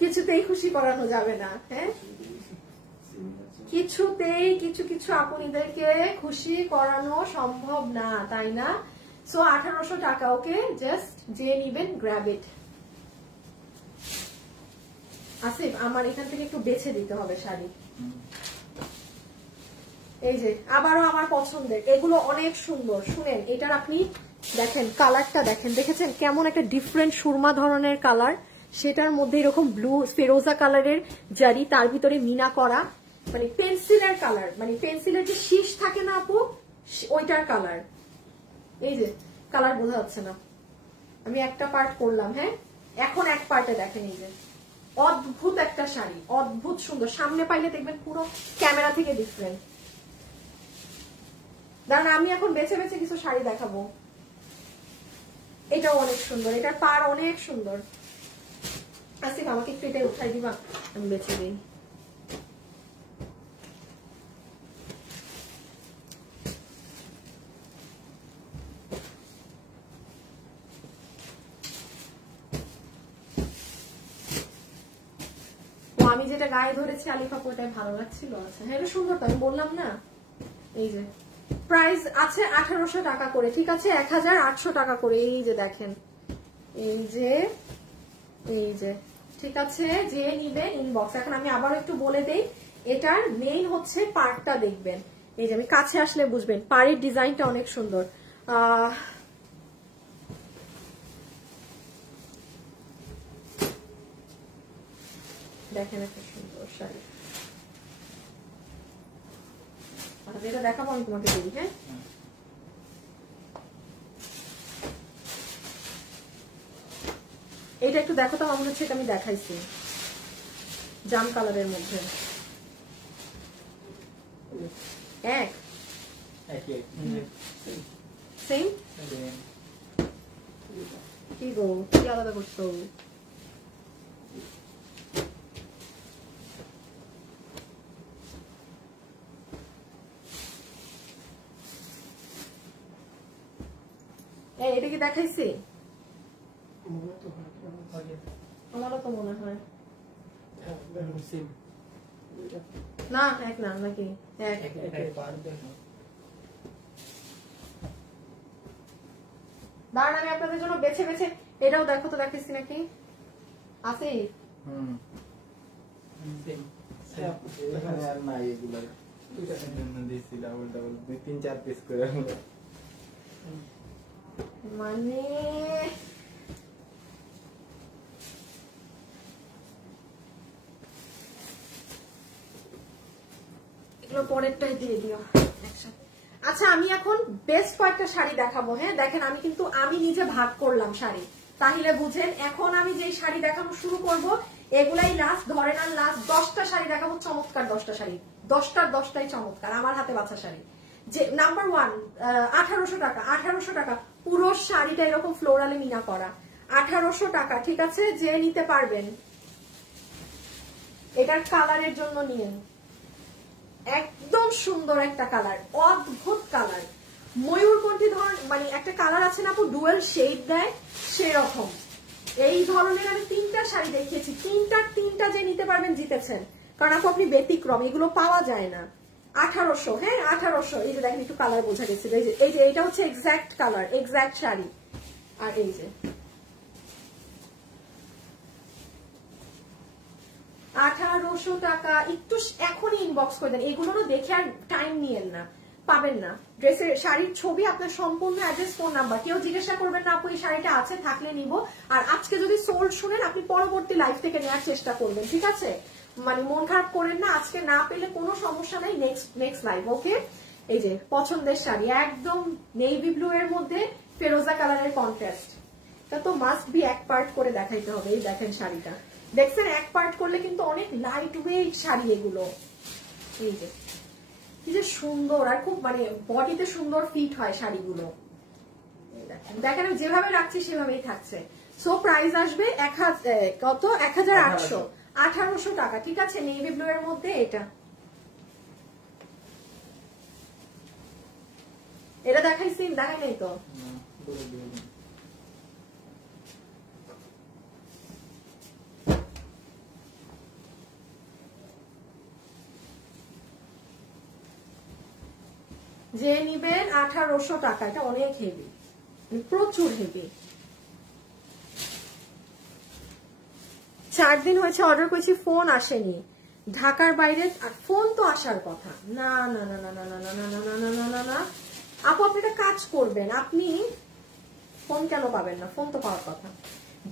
কিছুতেই খুশি করানো যাবে না। হ্যাঁ, কিছুতেই কিছু আপুনিদেরকে খুশি করানো সম্ভব না, তাই না? সো 1800 টাকা। ওকে, জাস্ট যে নিবেন গ্র্যাব ইট। আসিফ আমার এখান থেকে একটু বেছে দিতে হবে শাড়ি। এই যে আবারও আমার পছন্দের, এগুলো অনেক সুন্দর। শুনেন, এটার আপনি দেখেন কালারটা দেখেন, দেখেছেন কেমন একটা ডিফারেন্ট সুরমা ধরনের কালার, সেটার মধ্যে এরকম ব্লু ফেরোজা কালারের জারি, তার ভিতরে মিনা করা, মানে পেন্সিলের কালার, মানে পেন্সিলের যে শীষ থাকে না আপু, ওইটার কালার। এই যে কালার বোঝা যাচ্ছে না, আমি একটা পার্ট করলাম। হ্যাঁ, এখন এক পার্টে দেখেন, এই যে অদ্ভুত একটা শাড়ি, অদ্ভুত সুন্দর। সামনে পাইলে দেখবেন পুরো ক্যামেরা থেকে ডিফারেন্ট। দাঁড়ান, আমি এখন বেছে বেছে কিছু শাড়ি দেখাবো। এটাও অনেক সুন্দর, এটার পার অনেক সুন্দর। আসিফ আমাকে একটু এটা উঠাই দিবা, আমি বেছে দিই। আমি যেটা গায়ে ধরেছি আলিফা, ওটাই ভালো লাগছিল। আচ্ছা হ্যাঁ, এটা সুন্দর তো, আমি বললাম না। এই যে প্রাইস আছে 1800 টাকা করে, ঠিক আছে, 1800 টাকা করে। এই যে দেখেন, এই যে ঠিক আছে, যে নিবে ইনবক্স। এখন আমি আবার একটু বলে দেই, এটার মেইন হচ্ছে পার্টটা দেখবেন। এই যে আমি কাছে আসলে বুঝবেন, পাড়ের ডিজাইনটা অনেক সুন্দর। দেখেন একটা সুন্দর শাড়ি, যেটা দেখাবো আমি তোমাকে দিই। হ্যাঁ, এইটা একটু দেখো তো, আমার হচ্ছে এটা আমি দেখাইছি জাম কালারের মধ্যে। সেম কি গো, কি আলাদা করছো? এটা কি দেখাইছি? আমারও তো মনে হয় না, এক না নাকি এক। দাঁড়ান, আমি আপনাদের জন্য বেছে বেছে এটাও দেখো তো, দেখাইছি নাকি? আছে মানে এগুলো পরেরটাই দিয়ে দিও একসাথে। আচ্ছা, আমি এখন বেস্ট কয়েকটা শাড়ি দেখাবো। হ্যাঁ দেখেন, আমি কিন্তু আমি নিজে ভাগ করলাম শাড়ি, তাহলে বুঝেন। এখন আমি যে শাড়ি দেখানো শুরু করব, এগুলাই লাস্ট, ধরে নেন লাস্ট 10টা শাড়ি দেখাবো। চমৎকার 10টা শাড়ি, 10টার 10টাই চমৎকার, আমার হাতে বাছা শাড়ি। যে নাম্বার 1 1800 টাকা, 1800 টাকা পুরো শাড়িটা এরকম ফ্লোরালে মিনা করা, 1800 টাকা, ঠিক আছে, যে নিতে পারবেন। এটার কালারের জন্য নিয়েন, একদম সুন্দর একটা কালার, অদ্ভুত কালার, ময়ূরকণ্ঠী ধরন, মানে একটা কালার আছে না আপু, ডুয়েল শেড দেয় সেরকম। এই ধরনের আমি 3টা শাড়ি দেখিয়েছি, তিনটা যে নিতে পারবেন জিতেছেন, কারণ আপনি ব্যতিক্রম, এগুলো পাওয়া যায় না। 1800, হ্যাঁ 1800। এই যে দেখেন একটু কালার বোঝা গেছে, এই যে এইটা হচ্ছে এক্সাক্ট কালার, এক্সাক্ট শাড়ি। আর এই যে 1800 টাকা। একটু এখনই ইনবক্স করে দেন, এগুলো না দেখে আর টাইম নিয়েন না, পাবেন না। ড্রেসের শাড়ির ছবি, আপনার সম্পূর্ণ অ্যাড্রেস, ফোন নাম্বার, কেউ জিজ্ঞাসা করবেন না আপু এই শাড়িটা আছে, থাকলে নিব। আর আজকে যদি সোল্ড শুনেন, আপনি পরবর্তী লাইভ থেকে নেওয়ার চেষ্টা করবেন, ঠিক আছে? মানে মন খারাপ করেন না, আজকে না পেলে কোনো সমস্যা নাই, নেক্সট লাইভ। ওকে, এই যে পছন্দের শাড়ি একদম নেভি ব্লু এর মধ্যে ফেরোজা কালারের কন্ট্রাস্ট, এটা তো মাস্ট বি এক পার্ট করে দেখাইতে হবে। এই দেখেন শাড়িটা, দেখছেন এক পার্ট করলে কিন্তু অনেক লাইট ওয়েট শাড়ি এগুলো। এই যে কি যে সুন্দর, আর খুব মানে বডিতে সুন্দর ফিট হয় শাড়িগুলো। দেখেন আমি যেভাবে রাখছি সেভাবেই থাকছে। সো প্রাইস আসবে কত, 1800, 1800 টাকা। ঠিক আছে, নেভি ব্লু এর মধ্যে এটা দেখাইছি, দেখাই নাই তো। যে নিবেন 1800 টাকা, এটা অনেক হেভি, প্রচুর হেভি। 4 দিন হয়েছে অর্ডার করেছি, ফোন আসেনি। ঢাকার বাইরে ফোন তো আসার কথা। না না না না না না না না না না না না আপু, আপনি একটা কাজ করবেন, আপনি ফোন কেন পাবেন না? ফোন তো পাওয়ার কথা।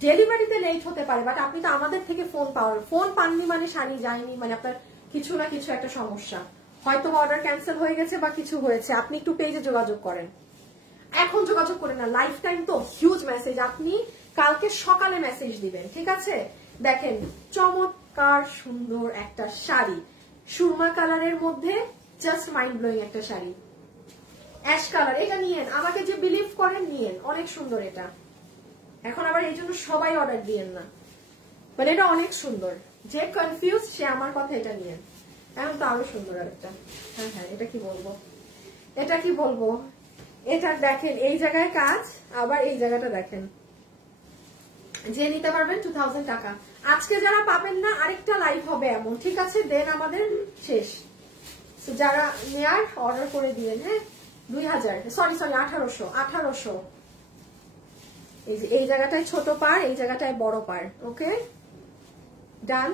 ডেলিভারিতে লেট হতে পারে, বাট আপনি তো আমাদের থেকে ফোন পাননি মানে শাড়ি যায়নি, মানে আপনার কিছু না কিছু একটা সমস্যা, হয়তো অর্ডার ক্যান্সেল হয়ে গেছে বা কিছু হয়েছে। আপনি একটু পেজে যোগাযোগ করেন, এখন যোগাযোগ করেন না, লাইফ টাইম তো হিউজ মেসেজ, আপনি কালকে সকালে মেসেজ দিবেন। ঠিক আছে, দেখেন চমৎকার সুন্দর একটা শাড়ি, সুরমা কালারের মধ্যে জাস্ট মাইন্ড ব্লোয়িং একটা শাড়ি, অ্যাশ কালার। এটা নিয়েন, আমাকে যে বিলিভ করেন নিয়েন, অনেক সুন্দর এটা। এখন আবার এই জন্য সবাই অর্ডার দিয়েন না, মানে এটা অনেক সুন্দর। যে কনফিউজ সে আমার কথা এটা নিয়েন। এখন তো আরো সুন্দর একটা, হ্যাঁ হ্যাঁ, এটা কি বলবো, এটা কি বলবো, এটা দেখেন এই জায়গায় কাজ, আবার এই জায়গাটা দেখেন। যে নিতে পারবেন 2000 টাকা। আজকে যারা পাবেন না, আরেকটা লাইভ হবে এমন, ঠিক আছে, দেন আমাদের শেষ। যারা নেয়ার অর্ডার করে দিবেন। হ্যাঁ, 2000 সরি 1800। এই যে এই জায়গাটায় ছোট পার, এই জায়গাটায় বড় পার। ওকে, ডান।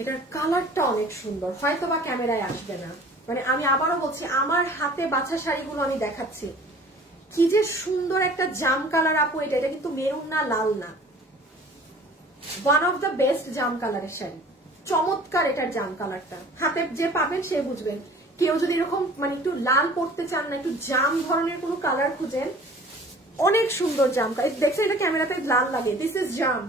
এটার কালারটা অনেক সুন্দর, হয়তো বা ক্যামেরায় আসবে না, মানে আমি আবারও বলছি, আমার হাতে বাছা শাড়িগুলো আমি দেখাচ্ছি, কি যে সুন্দর একটা জাম কালার আপু। এটা কিন্তু মেরুন না, লাল না, ওয়ান অফ দ্য বেস্ট জাম কালারের শাড়ি, চমৎকার এটার জাম কালারটা। হাতে যে পাবেন সে বুঝবেন। কেউ যদি এরকম মানে একটু লাল পড়তে চান না, একটু জাম ধরনের কোনো কালার খুঁজেন, অনেক সুন্দর জাম কালার। দেখছেন এটা ক্যামেরাতে লাল লাগে, দিস ইজ জাম।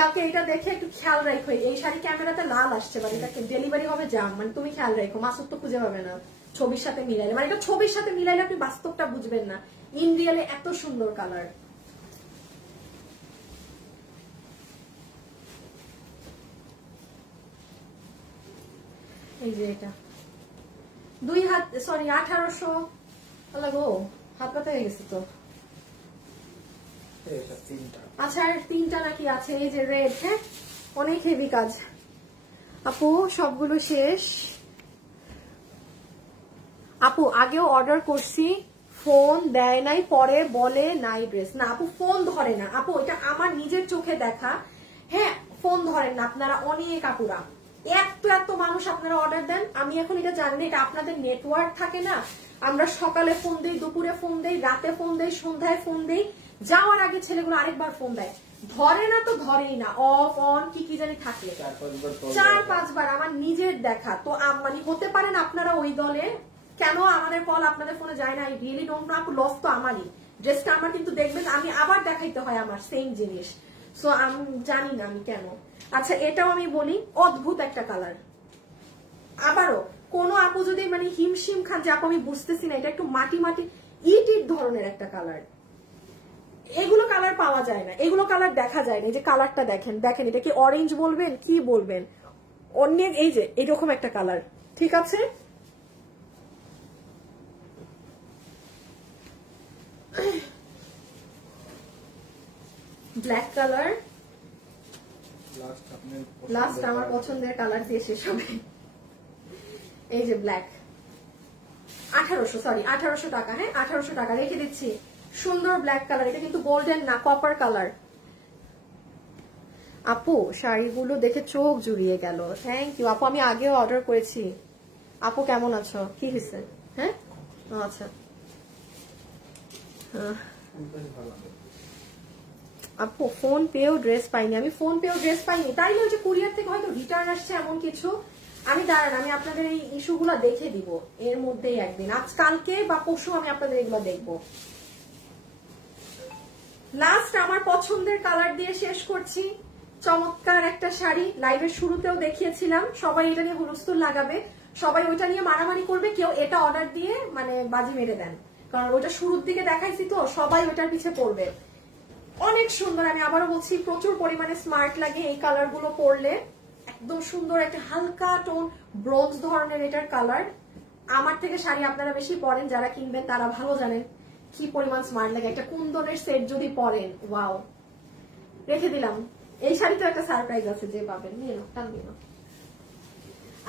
কালকে এটা দেখে একটু খেয়াল রাখো, এই শাড়ি ক্যামেরাতে লাল আসছে, মানে এটা ডেলিভারি হবে জাম, মানে তুমি খেয়াল রাখো, মাসুদ তো খুঁজে পাবে না ছবির সাথে মিলাইলে, মানে এটা ছবির সাথে মিলাইলে আপনি বাস্তবটা বুঝবেন না। ইন রিয়েলে এত সুন্দর কালার। এই যে এটা 1800 গো, হাত পাতা হয়ে গেছে তো। আচ্ছা, আর 3টা নাকি আছে, এই যে রেড। হ্যাঁ, অনেক হেভি কাজ আপু, সবগুলো শেষ। আপু আগেও অর্ডার করছি, ফোন দেয় নাই, পরে বলে নাই ড্রেস। না আপু, ফোন ধরে না আপু, এটা আমার নিজের চোখে দেখা। হ্যাঁ, ফোন ধরেন না আপনারা, অনেক আপুরা, এত মানুষ আপনারা অর্ডার দেন। আমি এখন এটা জানি না, এটা আপনাদের নেটওয়ার্ক থাকে না, আমরা সকালে ফোন দেই, দুপুরে ফোন দেই, রাতে ফোন দেই, সন্ধ্যায় ফোন দেই, যাওয়ার আগে ছেলেগুলো আরেকবার ফোন দেয়, ধরে না তো ধরেই না, অফ অন কি জানি থাকলে 4-5 বার আমার নিজের দেখা। তো মানে হতে পারেন আপনারা ওই দলে, কেন আমাদের কল আপনাদের ফোনে যায় না, আই রিয়েলি ডোন্ট নো আপু, লস তো আমারই। ড্রেসটা আমার কিন্তু দেখবেন আমি আবার দেখাইতে হয় আমার সেম জিনিস, সো আমি জানি না আমি কেন। আচ্ছা, এটাও আমি বলি, অদ্ভুত একটা কালার। আবারও কোন আপু যদি মানে হিমশিম খান যে আপু আমি বুঝতেছি না, এটা একটু মাটি ইট ধরনের একটা কালার, এগুলো কালার পাওয়া যায় না, এগুলো কালার দেখা যায় না। এই যে কালারটা দেখেন, এটা কি অরেঞ্জ বলবেন কি বলবেন, অন্য এই যে এরকম একটা কালার। ঠিক আছে, ব্ল্যাক কালার লাস্ট আমার পছন্দের কালার দিয়ে শেষ হবে। এই যে ব্ল্যাক, 1800 টাকা। হ্যাঁ, 1800 টাকা রেখে দিচ্ছি। সুন্দর ব্ল্যাক কালার, এটা কিন্তু গোল্ডেন না, কপার কালার। আপু শাড়িগুলো দেখে চোখ জুড়িয়ে গেল, থ্যাংক ইউ আপু। আমি আগেও অর্ডার করেছি। আপু কেমন আছো, কি হয়েছে? হ্যাঁ, আচ্ছা, আপু ফোন পেয়েও ড্রেস পাইনি, আমি ফোন পেয়েও ড্রেস পাইনি, তাই না? যে কুরিয়ার থেকে হয়তো রিটার্ন আসছে এমন কিছু। আমি দাঁড়ান, আমি আপনাদের এই ইস্যুগুলো দেখে দিব এর মধ্যেই একদিন, আজ কালকে বা পরশু আমি আপনাদের এগুলো দেখবো। লাস্ট আমার পছন্দের কালার দিয়ে শেষ করছি। চমৎকার একটা শাড়ি, লাইভের শুরুতেও দেখিয়েছিলাম, সবাই এটা নিয়ে হুলস্থুল লাগাবে, সবাই ওইটা নিয়ে মারামারি করবে, কেউ এটা অর্ডার দিয়ে মানে বাজি মেরে দেন, কারণ ওইটা শুরুর দিকে দেখাইছি তো সবাই ওইটার পিছে পড়বে। অনেক সুন্দর, আমি আবারও বলছি প্রচুর পরিমাণে স্মার্ট লাগে এই কালার গুলো পরলে, একদম সুন্দর একটা হালকা টোন ব্রোঞ্জ ধরনের এটার কালার। আমার থেকে শাড়ি আপনারা বেশি পরেন, যারা কিনবেন তারা ভালো জানেন কি পরিমাণ স্মার্ট লাগে। একটা কুন্দনের সেট যদি পরেন, ওয়াও। রেখে দিলাম, এই শাড়িতে একটা সারপ্রাইজ আছে, যে পাবেন নিয়ে নাও, টান দিয়ে নাও।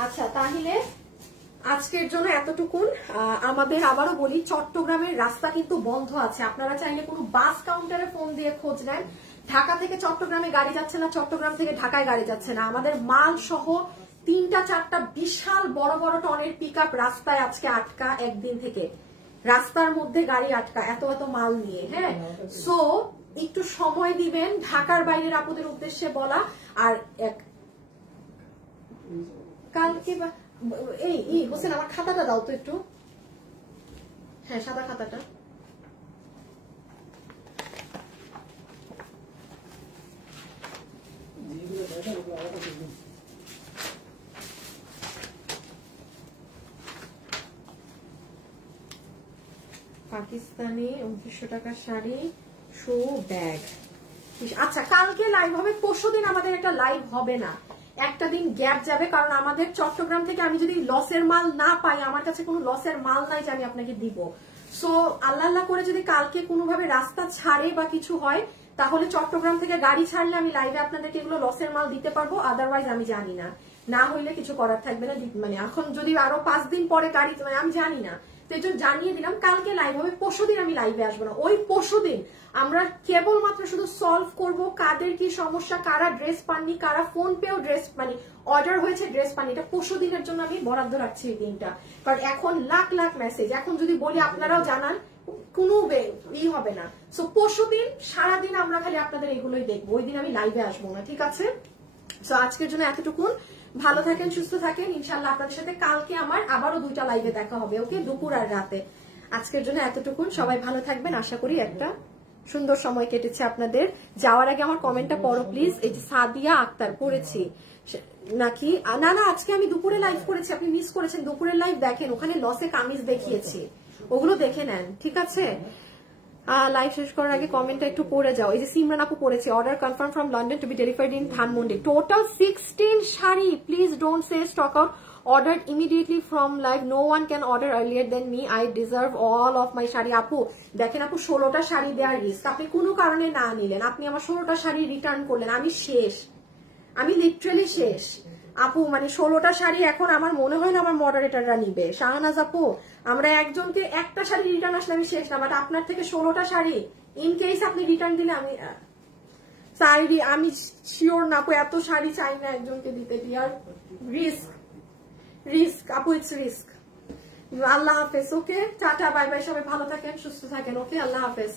আচ্ছা তাহলে আজকের জন্য এতটুকুন। আমাদের আবারও বলি, চট্টগ্রামের রাস্তা কিন্তু বন্ধ আছে, আপনারা চাইলে কোনো বাস কাউন্টারে ফোন দিয়ে খোঁজ নেন। ঢাকা থেকে চট্টগ্রামে গাড়ি যাচ্ছে না, চট্টগ্রাম থেকে ঢাকায় গাড়ি যাচ্ছে না। আমাদের মাল সহ 3-4টা বিশাল বড় বড় টনের পিকআপ রাস্তায় আজকে আটকা, একদিন থেকে রাস্তার মধ্যে গাড়ি আটকা এত এত মাল নিয়ে। হ্যাঁ, সো একটু সময় দিবেন, ঢাকার বাইরের আপুদের উদ্দেশ্যে বলা। আর কালকে এই হোসেন আমার খাতাটা দাও তো একটু, হ্যাঁ সাদা খাতাটা। পাকিস্তানি 2900 টাকার শাড়ি, শু, ব্যাগ। আচ্ছা কালকে লাইভ হবে, পরশুদিন আমাদের একটা লাইভ হবে না, একটা দিন গ্যাপ যাবে, কারণ আমাদের চট্টগ্রাম থেকে আমি যদি লসের মাল না পাই, আমার কাছে কোনো লসের মাল নাই যে আমি আপনাকে দিব। সো আল্লাহ আল্লাহ করে যদি কালকে কোনোভাবে রাস্তা ছাড়ে বা কিছু হয়, তাহলে চট্টগ্রাম থেকে গাড়ি ছাড়লে আমি লাইভে আপনাদেরকে এগুলো লসের মাল দিতে পারবো, আদারওয়াইজ আমি জানি না, না হইলে কিছু করার থাকবে না। মানে এখন যদি আরো 5 দিন পরে গাড়ি, আমি জানি না, তো এই জন্য জানিয়ে দিলাম কালকে লাইভ হবে, পরশুদিন আমি লাইভে আসবো না। ওই পরশুদিন আমরা কেবলমাত্র শুধু সলভ করব কাদের কি সমস্যা, কারা ড্রেস পাননি, কারা ফোন পেও ড্রেস মানে অর্ডার হয়েছে ড্রেস পাননি, এটা পরশুদিনের জন্য আমি বরাদ্দ রাখছি এই দিনটা। কারণ এখন লাখ লাখ মেসেজ, এখন যদি বলি আপনারাও জানান কোনো হবে না। সো পরশুদিন সারাদিন আমরা খালি আপনাদের এগুলোই দেখবো, ওই দিন আমি লাইভে আসবো না, ঠিক আছে? সো আজকের জন্য এতটুকুন, ভালো থাকেন, সুস্থ থাকেন, ইনশাল্লাহ আপনাদের সাথে কালকে আমার আবারও 2টা লাইভে দেখা হবে, ওকে, দুপুর আর রাতে। আজকের জন্য এতটুকুন, সবাই ভালো থাকবেন, আশা করি একটা সুন্দর সময় কেটেছে আপনাদের। যাওয়ার আগে আমার কমেন্টটা পড়ো প্লিজ। এই যে সাদিয়া আক্তার পড়েছি নাকি? না না, আজকে আমি দুপুরে লাইভ করেছি, আপনি মিস করেছেন। দুপুরের লাইভ দেখেন, ওখানে লসে কামিজ দেখিয়েছি, ওগুলো দেখে নেন, ঠিক আছে? লাইভ শেষ করার আগে কমেন্টটা একটু পড়ে যাও। এই যে সিমরান আপু পড়েছে, order confirm from London two B delivered in Dhanmondi, total 16 sari. Please don't say stock out, ordered immediately from live, no one can order earlier than me, I deserve all of my sari. আপু দেখেন, আপু 16টা শাড়ি দেওয়ার রিস্ক, আপনি কোনো কারণে না নিলেন, আপনি আমার 16টা শাড়ি রিটার্ন করলেন, আমি শেষ, আমি লিটারালি শেষ আপু। মানে 16টা শাড়ি এখন আমার মনে হয় না আমার মডারেটররা নিবে। শাহনাজ আপু, আমরা একজনকে একটা শাড়ি রিটার্ন আসলে আমি শেষ না, বাট আপনার থেকে 16টা শাড়ি ইন কেস আপনি রিটার্ন দিলে আমি শাড়ি, আমি শিওর না আপু, এত শাড়ি চাই না একজনকে দিতে, ডিয়ার, রিস্ক রিস্ক আপু, ইটস রিস্ক। আল্লাহ হাফেজ, ওকে, টাটা, বাই বাই, সবাই ভালো থাকেন, সুস্থ থাকেন, ওকে, আল্লাহ হাফেজ।